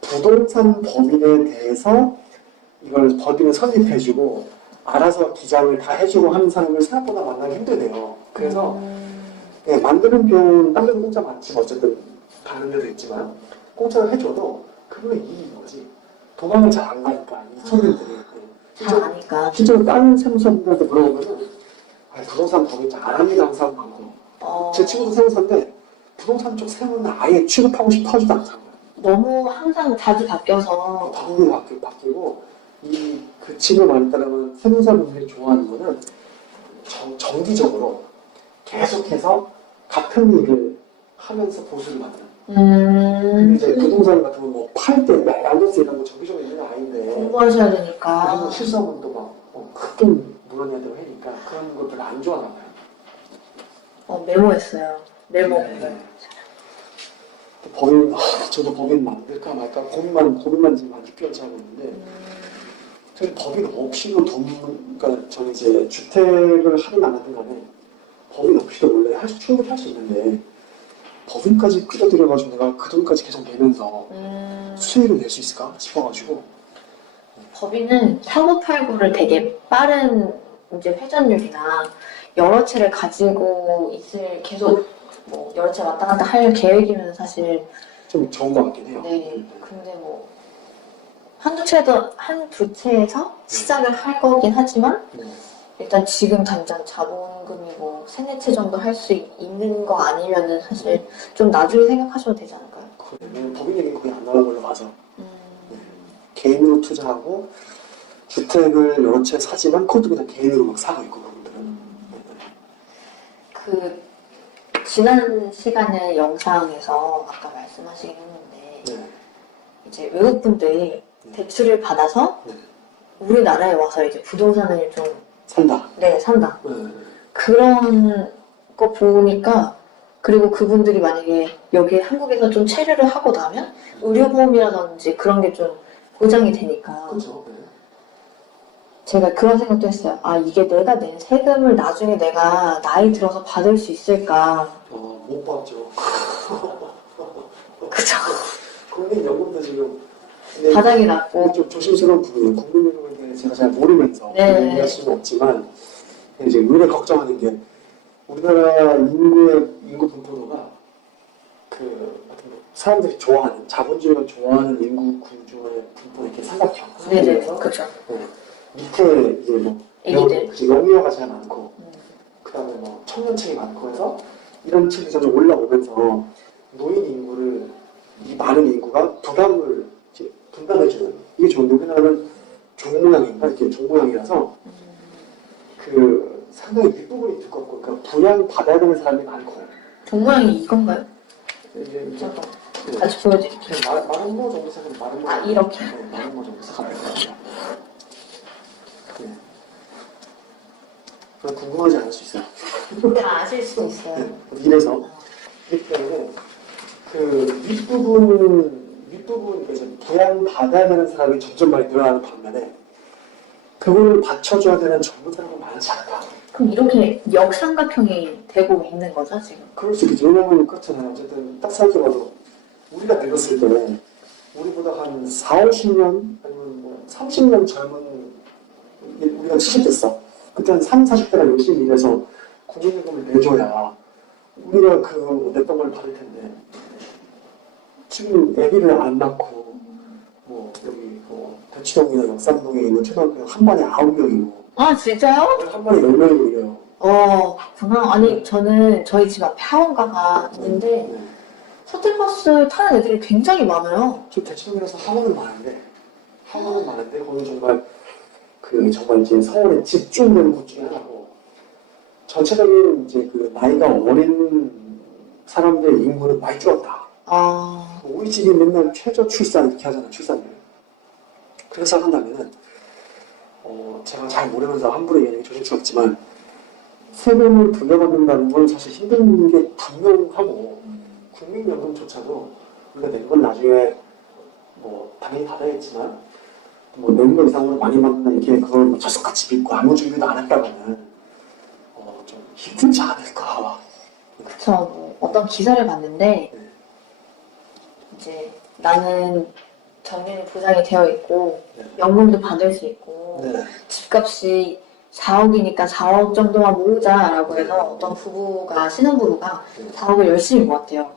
부동산 법인에 대해서 이걸 법인을 설립해주고 알아서 기장을 다 해주고 하는 사람을 생각보다 만나기 힘드네요. 그래서 네, 만드는 비용은 딴 데도 공짜 많지만 어쨌든 다른 데도 있지만 공짜로 해줘도 그거는 이익인 거지. 도망을 잘 안 가니까 이 청년들이 잘 아니까. 실제로 다른 세무사분들한테 물어보면은 부동산 법인 잘 안 합니다 하는 사람 많고 제 친구도 세무사인데 부동산 쪽 세무는 아예 취급하고 싶어 하지도 않잖아요. 너무 항상 자주 바뀌어서. 법이 바뀌고 그 친구 말에 따르면 세무사분들이 좋아하는 거는 정기적으로 계속해서 같은 일을 하면서 보수를 받는. 근데 이제 부동산 같은 건 뭐 팔 때 밸런스 이런 거 정기적으로 있는 게 아닌데 공부하셔야 그리고 되니까. 실수하면 또막 흑돈 물어내야 되고 하니까 그런 것들 안 좋아하나 봐요. 메모했어요. 메모. 네. 법인 저도 법인 만들까 말까 고민만 지금 한 6개월째 하고 있는데 저는 법인 없이도 그러니까 저는 이제 주택을 하든 안 하든 간에 법인 없이도 원래 충분히 할 수 있는데 법인까지 끌어들여가지고 내가 그 돈까지 계속 내면서 수익을 낼 수 있을까 싶어가지고 법인은 사고 팔고를 되게 빠른 이제 회전율이나 여러 채를 가지고 있을 뭐 여러 채 왔다 갔다 할 계획이면 사실 좀 좋은 것 같긴 해요. 네. 근데 뭐 한두 채에서 시작을 할 거긴 하지만 네. 일단 지금 당장 자본금이 뭐 세네 채 정도 할 수 있는 거 아니면은 사실 좀 나중에 생각하셔도 되지 않을까요? 그러면 법인 얘기는 거의 안 나오는 걸로 봐서 개인으로 투자하고 주택을 여러 채 사지만 그것도 그냥 개인으로 막 사고 있고 그분들은 그 지난 시간에 영상에서 아까 말씀하시긴 했는데 네. 이제 외국 분들이 대출을 받아서 네. 우리나라에 와서 이제 부동산을 좀 산다. 산다. 네. 그런 거 보니까 그리고 그분들이 만약에 여기 한국에서 좀 체류를 하고 나면 의료보험이라든지 그런 게 좀 보장이 되니까 그렇죠. 네. 제가 그런 생각도 했어요. 아, 이게 내가 낸 세금을 나중에 내가 나이 들어서 받을 수 있을까? 못 봤죠. 그죠? 국민연금도 지금 바닥이 났고. 좀 조심스러운 부분이에요. 국민연금에 대해 제가 잘 모르면서 네. 얘기할 수는 없지만 이제 의외 걱정하는 게 우리나라 인구 분포도가 그 사람들이 좋아하는 자본주의가 좋아하는 인구 구조의 분포 이렇게 삼각형. 네네, 그쵸. 밑에 이제 뭐 애기들. 영유아가 제일 많고, 그다음에 뭐 청년층이 많고 해서 이런 층이 점점 올라오면서 노인 인구를 이 많은 인구가 부담을 이제 분담해주는 이게 좋은데 우리나라는 종 모양인가 이렇게 종 모양이라서 그 상당히 윗부분이 두껍고 그러니까 부양 받아야 되는 사람이 많고 종 모양이 이건가요? 이제 잠깐 다시 보여드릴게요. 마른 모 정도 생각하면 마른 모 아, 이렇게? 네, 마른 모 정도 생각하면 됩니다. 네. 그건 궁금하지 않을 수 있어요. 다 아실 수도 있어요. 네. 이래서 그렇기 때문에 그 윗부분 이제 부양 받아야 되는 사람이 점점 많이 늘어나는 반면에 그걸 받쳐줘야 되는 젊은 사람은 많지 않다. 그럼 이렇게 역삼각형이 되고 있는 거죠, 지금? 그럴 수 있겠죠. 왜냐면 그렇잖아요. 어쨌든 딱 생각해봐도 우리가 늙었을 때 우리보다 한 4, 50년 아니면 뭐 30년 젊은 우리가 70 됐어. 그때 한 3, 40대가 열심히 일해서 국민연금을 내줘야 우리가 그 냈던 걸 받을 텐데 지금 애기를 안 낳고 뭐 여기 뭐 대치동이나 역삼동에 있는 초등학교 한 반에 9명이고 아, 진짜요? 한 반에 10명이고 이래요. 그렇구나. 아니, 저는 저희 집 앞에 학원가가 있는데 네. 셔틀버스 타는 애들이 굉장히 많아요. 저 대치동이라서 학원은 많은데 거기 정말 그 정말 이제 서울에 집중되는 곳 중에 하나고 전체적인 이제 그 나이가 어린 사람들의 인구는 많이 줄었다. 우리 집이 맨날 최저 출산 이렇게 하잖아, 출산율. 그래서 한다면은 제가 잘 모르면서 함부로 얘기하기 조심스럽지만 세금을 돌려받는다는 건 사실 힘든 게 분명하고 국민연금조차도 우리가 낸 건 나중에 뭐 당연히 받아야겠지만 뭐 낸 거 이상으로 많이 받는다 이렇게 그걸 뭐 철석같이 믿고 아무 준비도 안 했다가는 좀 힘들지 않을까. 그쵸. 뭐 어떤 기사를 봤는데 이제 나는 정년이 보장이 되어 있고 네. 연금도 받을 수 있고 네. 집값이 4억이니까 4억 정도만 모으자라고 해서 어떤 부부가 신혼부부가 4억을 열심히 모았대요.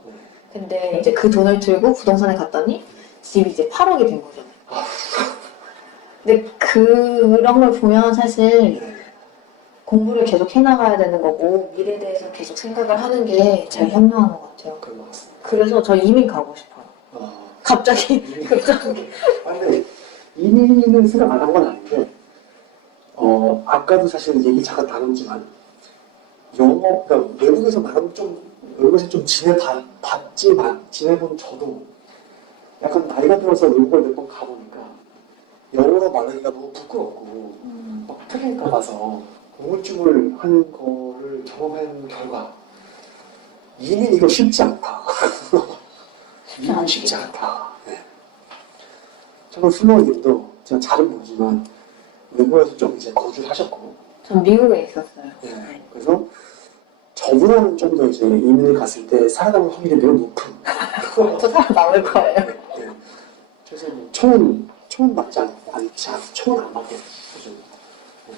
근데 이제 그 돈을 들고 부동산에 갔더니 집이 이제 8억이 된 거죠. 근데 그런 걸 보면 사실 공부를 계속 해나가야 되는 거고 미래에 대해서 계속 생각을 하는 게 제일 현명한 것 같아요. 그런 것 같습니다. 그래서 저 이민 가고 싶어요. 갑자기. 근데 이민을 생각 안 한 건 아닌데 아까도 사실 얘기 잠깐 나눴지만 그러니까 외국에서 말하면 외국에서 좀 지내봤지만 지내본 저도 약간 나이가 들어서 외국을 몇 번 가보니까 영어로 말하기가 너무 부끄럽고 막 틀릴까 봐서 우물쭈물 한 거를 경험한 결과 이민 이거 쉽지 않다. 이민 쉽지 않다. 네. 저는 슬로우님도 제가 잘은 모르지만 외국에서 좀 이제 거주를 하셨고 전 미국에 있었어요. 네. 그래서 저보다는 좀 더 이제 이민을 갔을 때 살아남을 확률이 매우 높은 저 살아남을 거예요. 네. 그래서 뭐 총은 맞지 않지 않고 총은 안 맞게 그죠. 네.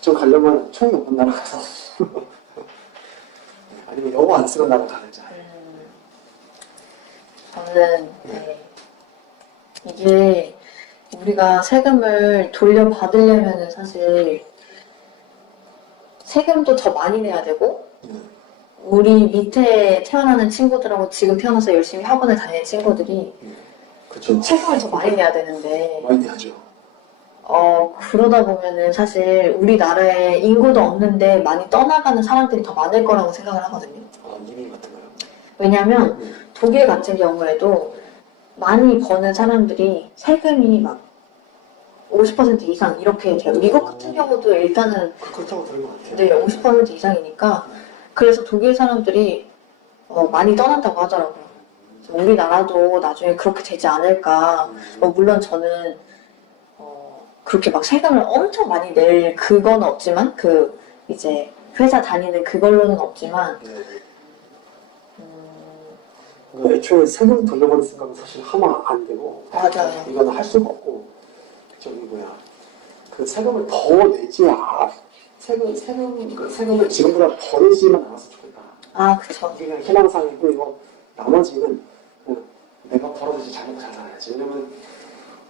저 가려면 총이 없는 나라 가서 아니면 영어 안 쓰는 나라 가는지 저는 이게 우리가 세금을 돌려받으려면 사실 세금도 더 많이 내야 되고 우리 밑에 태어나는 친구들하고 지금 태어나서 열심히 학원을 다니는 친구들이 그렇죠. 세금을 더 많이 내야 되는데 많이 내야죠. 그러다 보면은 사실 우리나라에 인구도 없는데 많이 떠나가는 사람들이 더 많을 거라고 생각을 하거든요. 이민 같은 거요? 왜냐면 독일 같은 경우에도 많이 버는 사람들이 세금이 막 50% 이상 이렇게 돼요. 미국 같은 경우도 일단은 그렇다고 들은 것 같아요. 네, 50% 이상이니까 그래서 독일 사람들이 많이 떠난다고 하더라고요. 그래서 우리나라도 나중에 그렇게 되지 않을까. 물론 저는 그렇게 막 세금을 엄청 많이 낼 그건 없지만 그 이제 회사 다니는 그걸로는 없지만 애초에 세금 돌려버릴 생각은 사실 하면 안 되고 맞아요. 이거는 할 수가 없고 그 세금을 더 내지 세금을 지금보다 더 내지만 않았으면 좋겠다. 그쵸. 이게 그냥 희망사항이고 이거 나머지는 내가 벌어들이지 잘 먹고 잘 살아야지. 왜냐면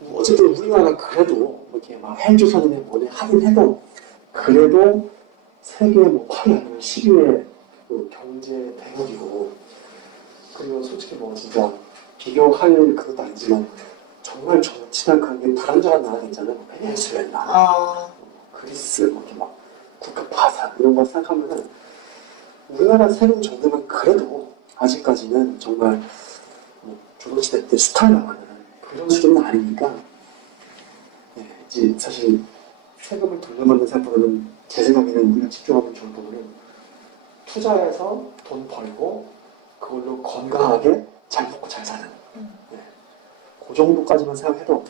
뭐 어쨌든 우리나라 그래도 뭐 이렇게 막 헬조선이네 뭐네 하긴 해도 그래도 세계 뭐 8위 아니면 10위의 그 경제 대국이고, 그리고 솔직히 뭐 진짜 비교할 그것도 아니지만 정말 정치적하게 불안정한 나라가 있잖아요. 뭐 베네수엘라, 아, 그리스, 뭐 이렇게 막 국가 파산 이런 거 생각하면은 우리나라 세금 정도면 그래도 아직까지는 정말 뭐 조선시대 때 스타일라고 하는 그런 수준은 아니니까, 이제 사실 세금을 돌려받는 생각보다는 제 생각에는 우리가 집중하면 좋을 부분은 투자해서 돈 벌고 그걸로 건강하게 잘 먹고 잘 사는, 네. 그 정도까지만 생각해도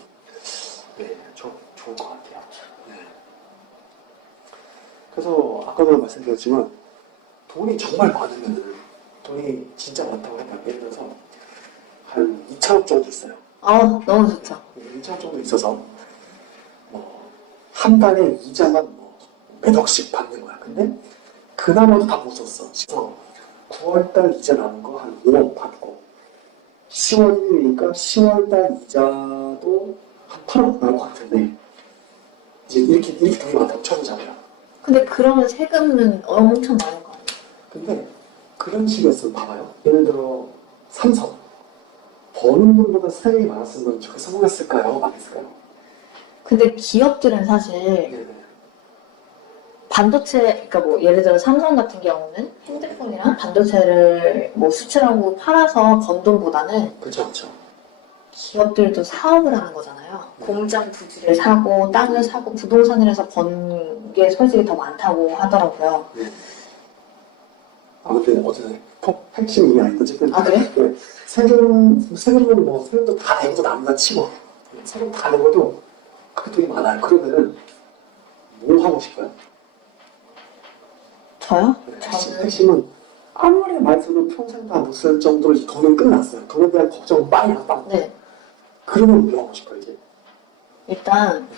좋을 것 같아요. 네. 그래서 아까도 말씀드렸지만 돈이 정말 많으면, 돈이 진짜 많다고 해봐요. 예를 들어서 한 2천억 정도 있어요. 너무 좋죠. 2천억 정도 있어서 뭐 한 달에 이자만 뭐 몇 억씩 받는 거야. 근데 그나마도 다 못 썼어. 그래서 9월달 이자 나온 거 한 5억 받고, 10월 1일이니까 10월달 이자도 한 8억 나올 것 같은데, 이제 이렇게 돈이 많다고 쳐보자고요. 근데 그러면 세금은 엄청 많을 거 아니에요? 근데 그런 식이었으면 봐봐요. 예를 들어 삼성 버는 돈보다 세금이 많았으면 저게 성공했을까요? 망했을까요? 근데 기업들은 사실 네네. 반도체, 그러니까 뭐 예를 들어 삼성 같은 경우는 핸드폰이랑 반도체를 뭐 수출하고 팔아서 번 돈보다는 그렇죠, 그렇죠. 기업들도 사업을 하는 거잖아요. 공장 부지를 사고 땅을 사고 부동산을 해서 번 게 솔직히 더 많다고 하더라고요. 근데 어쨌든 핵심이 이게 아닌데 어쨌든 아, 그래? 네. 세금은 뭐 세금도 다 내고도 남다 치고, 세금 다 내고도 그렇게 돈이 많아요. 그러면은 뭐 하고 싶어요? 저요? 핵심은 아무리 말해도 평생 다 못 쓸 정도로 이제 돈은 끝났어요. 돈에 대한 걱정은 빨리 났다. 네. 그러면 뭐 하고 싶어요 이제? 일단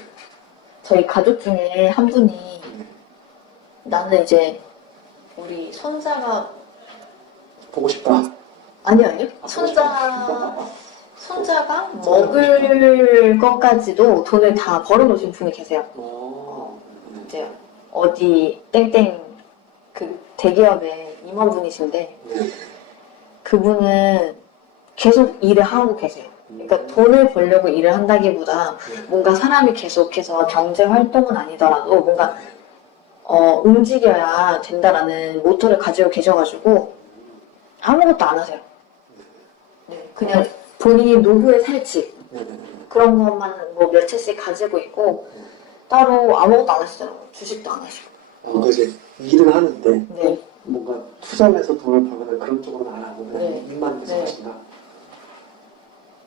저희 가족 중에 한 분이 나는 이제 우리 손자가 보고 싶다. 아니요 손자가 먹을 것까지도 돈을 다 벌어놓으신 분이 계세요. 이제 어디 땡땡 그 대기업의 임원분이신데 그분은 계속 일을 하고 계세요. 그러니까 돈을 벌려고 일을 한다기보다 뭔가 사람이 계속해서 경제 활동은 아니더라도 뭔가 움직여야 된다라는 모토를 가지고 계셔가지고 아무것도 안 하세요. 네, 그냥 본인이 노후의 살집 그런 것만 뭐 며칠씩 가지고 있고 따로 아무것도 안 하시더라고요. 주식도 안 하시고. 그러니까 이제 일은 하는데 네. 뭔가 투자를 해서 돈을 벌거나 그런 쪽으로는 안 하고 그냥 네. 일만 계속 네. 하신다.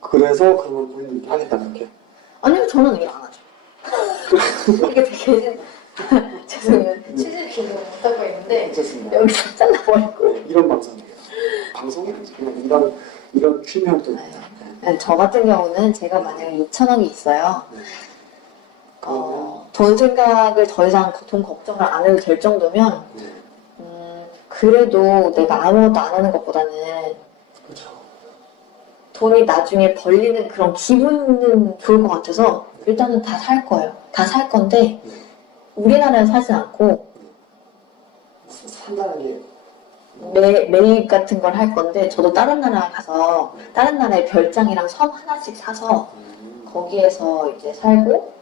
그래서 그러면 본인이 이렇게 하겠다 그렇게. 아니요, 저는 일 안 하죠. 이게 되게 죄송해요. 취질 기억을 못하고 있는데 괜찮습니다. 여기서 잘라버리고. 이런 방송이에요. 방송이 아니지. 그냥 이런 취미 활동. 저 같은 경우는 제가 만약에 2천억이 있어요. 돈 생각을 더 이상 돈 걱정을 안 해도 될 정도면 그래도 내가 아무것도 안 하는 것보다는 그렇죠. 돈이 나중에 벌리는 그런 기분은 좋을 것 같아서 일단은 다 살 거예요. 다 살 건데 우리나라에 사지 않고 산다는 게 매입 같은 걸 할 건데 저도 다른 나라 가서 다른 나라의 별장이랑 섬 하나씩 사서 거기에서 이제 살고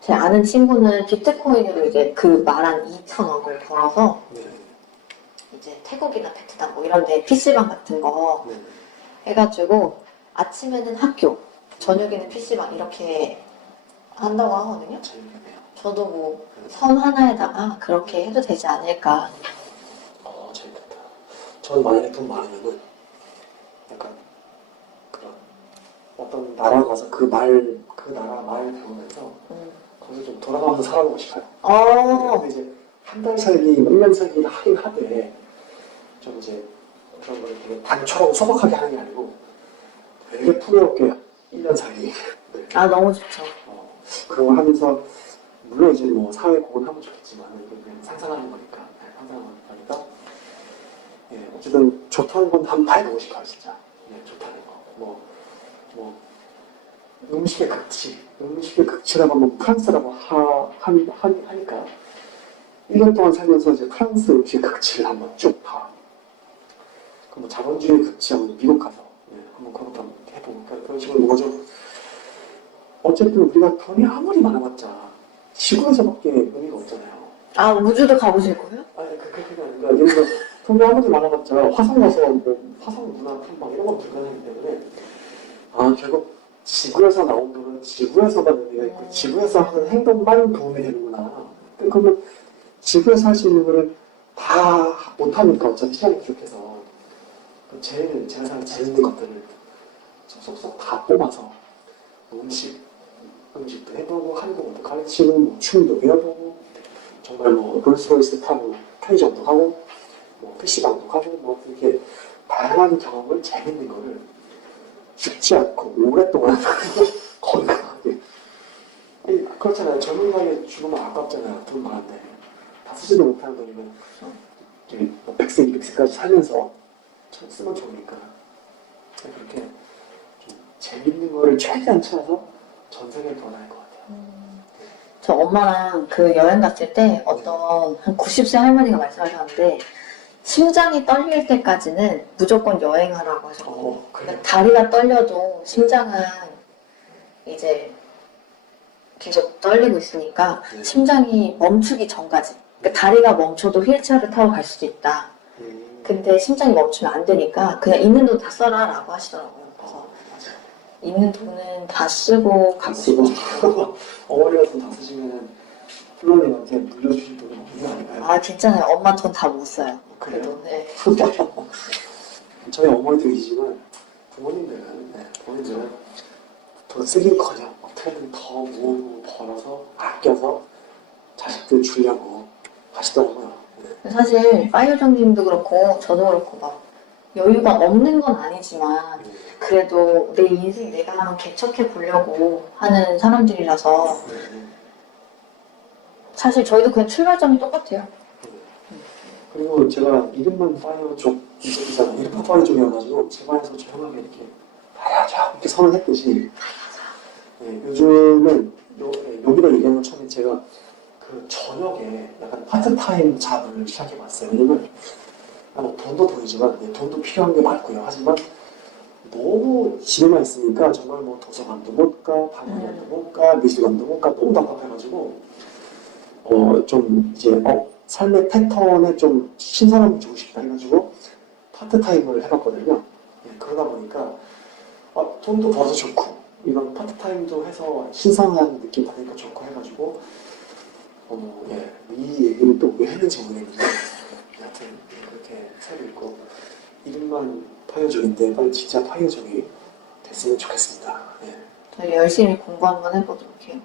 제 아는 친구는 비트코인으로 이제 그 말한 2천억을 벌어서 이제 태국이나 베트남 뭐 이런 데 PC방 같은 거 해가지고 아침에는 학교, 저녁에는 PC방 이렇게 한다고 하거든요. 재밌네요. 저도 뭐 섬 하나에다가 그렇게 해도 되지 않을까. 재밌겠다. 저는 만약에 돈 많으면은 약간 그런 어떤 나라 가서 그 나라 말 배우면서 거기서 좀 돌아가면서 살아보고 싶어요. 근데 이제 한 달 살기, 1년 살기를 하긴 하되 좀 이제 그런 걸 되게 단초라고 소박하게 하는 게 아니고 되게 풍요롭게 1년 살기. 너무 좋죠. 그런 걸 하면서 물론 이제 뭐 사회 공헌하면 좋겠지만 그냥 상상하는 거니까. 상상하는 거니까. 어쨌든 좋다는 건 한번 봐보고 싶어요 진짜. 네, 좋다는 거. 뭐 음식의 극치라고 하면 프랑스라고 하니까 1년 동안 살면서 이제 프랑스 음식의 극치를 한번 쭉 봐. 그뭐 자본주의 극치하고 미국 가서 한번 그것도 한번 해보고 그런 식으로 뭐죠. 어쨌든 우리가 돈이 아무리 많아봤자 지구에서밖에 의미가 없잖아요. 아, 우주도 가보실 거예요? 아니 그게 아니라 예를 들어 돈이 아무리 많아봤자 화성 가서 뭐 화성 문화 탐방 이런 건 불가능하기 때문에 결국 지구에서 나온 돈은 지구에서만 의미가 있고 지구에서 하는 행동만 도움이 되는구나. 그러면 지구에서 할 수 있는 거를 다 못하니까 어차피 시간이 부족해서 제가 생각하는 재밌는 것들을 쏙쏙쏙 다 뽑아서 음식도 해보고 한국어도 가르치고 뭐 춤도 배워보고 정말 뭐 롤스로이스 타고 편의점도 가고 뭐 PC방도 가고 뭐 이렇게 다양한 경험을 재밌는 거를 죽지 않고 오랫동안 건강하게 그렇잖아요. 젊은 나이에 죽으면 아깝잖아요. 돈 많은데 다 쓰지도 못하는 돈이면 뭐 100세, 200세까지 살면서 쓰면 좋으니까 그렇게 좀 재밌는 거를 최대한 찾아서 전생에 돌아다닐 것 같아요. 저 엄마랑 그 여행 갔을 때 어떤 한 90세 할머니가 말씀하셨는데 심장이 떨릴 때까지는 무조건 여행하라고 하셨거든요. 그래요? 그러니까 다리가 떨려도 심장은 이제 계속 떨리고 있으니까 네. 심장이 멈추기 전까지. 그러니까 다리가 멈춰도 휠체어를 타고 갈 수도 있다. 근데 심장이 멈추면 안 되니까 그냥 있는 돈 다 써라 라고 하시더라고요. 그래서 맞아요. 있는 돈은 다 쓰고 다 가고 쓰고 싶어요. 어머니가 돈 다 쓰시면 플로님한테 물려주실 돈이 없는 거 아닌가요? 아 괜찮아요. 엄마 돈 다 못 써요. 그래요? 그래도 네. 저희 어머니도 계시지만 부모님들은 돈 쓰긴커녕 어떻게든 더 모으고 벌어서 아껴서 자식들 주려고 하시더라고요. 사실 파이어정님도 그렇고 저도 그렇고 막 여유가 없는 건 아니지만 그래도 내 인생 내가 한번 개척해 보려고 하는 사람들이라서 사실 저희도 그냥 출발점이 똑같아요. 그리고 제가 이름만 파이어족이잖아요. 이름만 파이어족이어가지고 제 반에서 조용하게 이렇게 파이어족 이렇게 선언했듯이 요즘은 여기다 얘기하는 건 처음에 제가 그 저녁에 약간 파트타임 잡을 시작해봤어요. 왜냐면 돈도 돈이지만 돈도 필요한 게 많고요. 하지만 너무 집에만 있으니까 정말 뭐 도서관도 못 가, 박물관도 못 가, 미술관도 못 가, 너무 답답해가지고 좀 이제 삶의 패턴에 좀 신선함을 주고 싶다 해가지고 파트타임을 해봤거든요. 그러다 보니까 돈도 벌어서 좋고 이런 파트타임도 해서 신선한 느낌 받으니까 좋고 해가지고 이 얘기를 또 왜 했는지 모르겠는데 하여튼 그렇게 새로 읽고 이름만 파이어족인데 빨리 진짜 파이어족이 됐으면 좋겠습니다. 저희 열심히 공부 한번 해보도록 해요.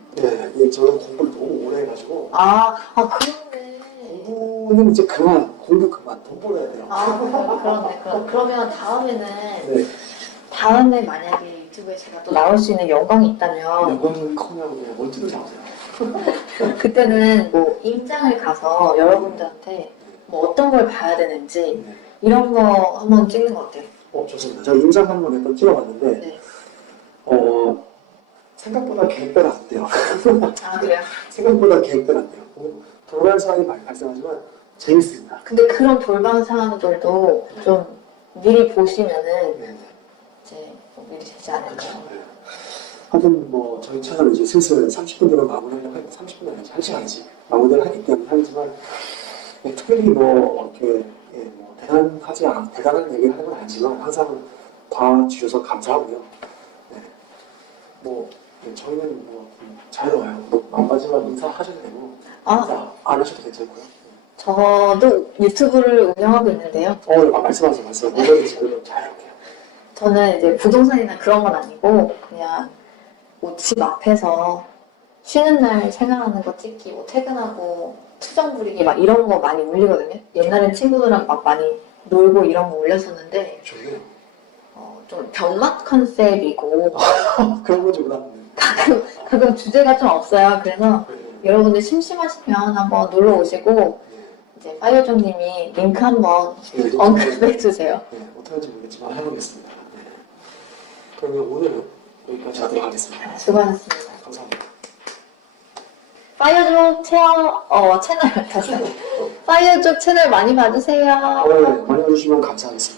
저는 공부를 너무 오래 해가지고 그런데 공부는 이제 공부 그만 돈 벌어야 돼요. 그런데 그러면 다음에는 네. 다음에 만약에 유튜브에 제가 또 나올 수 있는 영광이 있다면 영광이 커면 그냥 멀티도 잡으세요. 그때는 뭐 임장을 가서 여러분들한테 뭐 어떤 걸 봐야 되는지 이런 거 한번 찍는 거 어때요? 좋습니다. 제가 임장 한번 몇 번 찍어봤는데 네. 생각보다 계획대로 안 돼요. 그래요? 생각보다 계획대로 안 돼요. 돌발 상황이 발생하지만 재밌습니다. 근데 그런 돌발 상황들도 좀 미리 보시면은 이제 뭐 미리 되지 않을까요? 하여튼 뭐 저희 채널 이제 슬슬 30분 되면 마무리하려고 했는데 30분 아니지 1시간이지 마무리를 하기 때문에 하지만 특별히 뭐 이렇게 뭐 대단한 얘기를 하는 건 아니지만 항상 봐주셔서 감사하고요. 저희는 뭐 자유로워요. 마지막 인사하셔도 되고 인사 안 하셔도 괜찮고요. 저도 유튜브를 운영하고 있는데요. 말씀하세요. 뭐든지 자유롭게요. 저는 이제 부동산이나 그런 건 아니고 그냥 뭐 집 앞에서 쉬는 날 생활하는 거 찍기, 뭐 퇴근하고 투정 부리기 막 이런 거 많이 올리거든요. 옛날엔 친구들이랑 막 많이 놀고 이런 거 올렸었는데 좋네요. 좀 병맛 컨셉이고 그런 거 좀 나쁜데. 가끔 주제가 좀 없어요. 그래서 여러분들 심심하시면 한번 놀러 오시고 이제 파이어존님이 링크 한번 언급해 주세요. 어떻게 할지 모르겠지만 해보겠습니다. 그러면 오늘은 여기까지 하도록 하겠습니다. 수고하셨습니다. 감사합니다. 파이어족 채널 다시 파이어족 채널 많이 봐주세요. 네, 많이 해주시면 감사하겠습니다.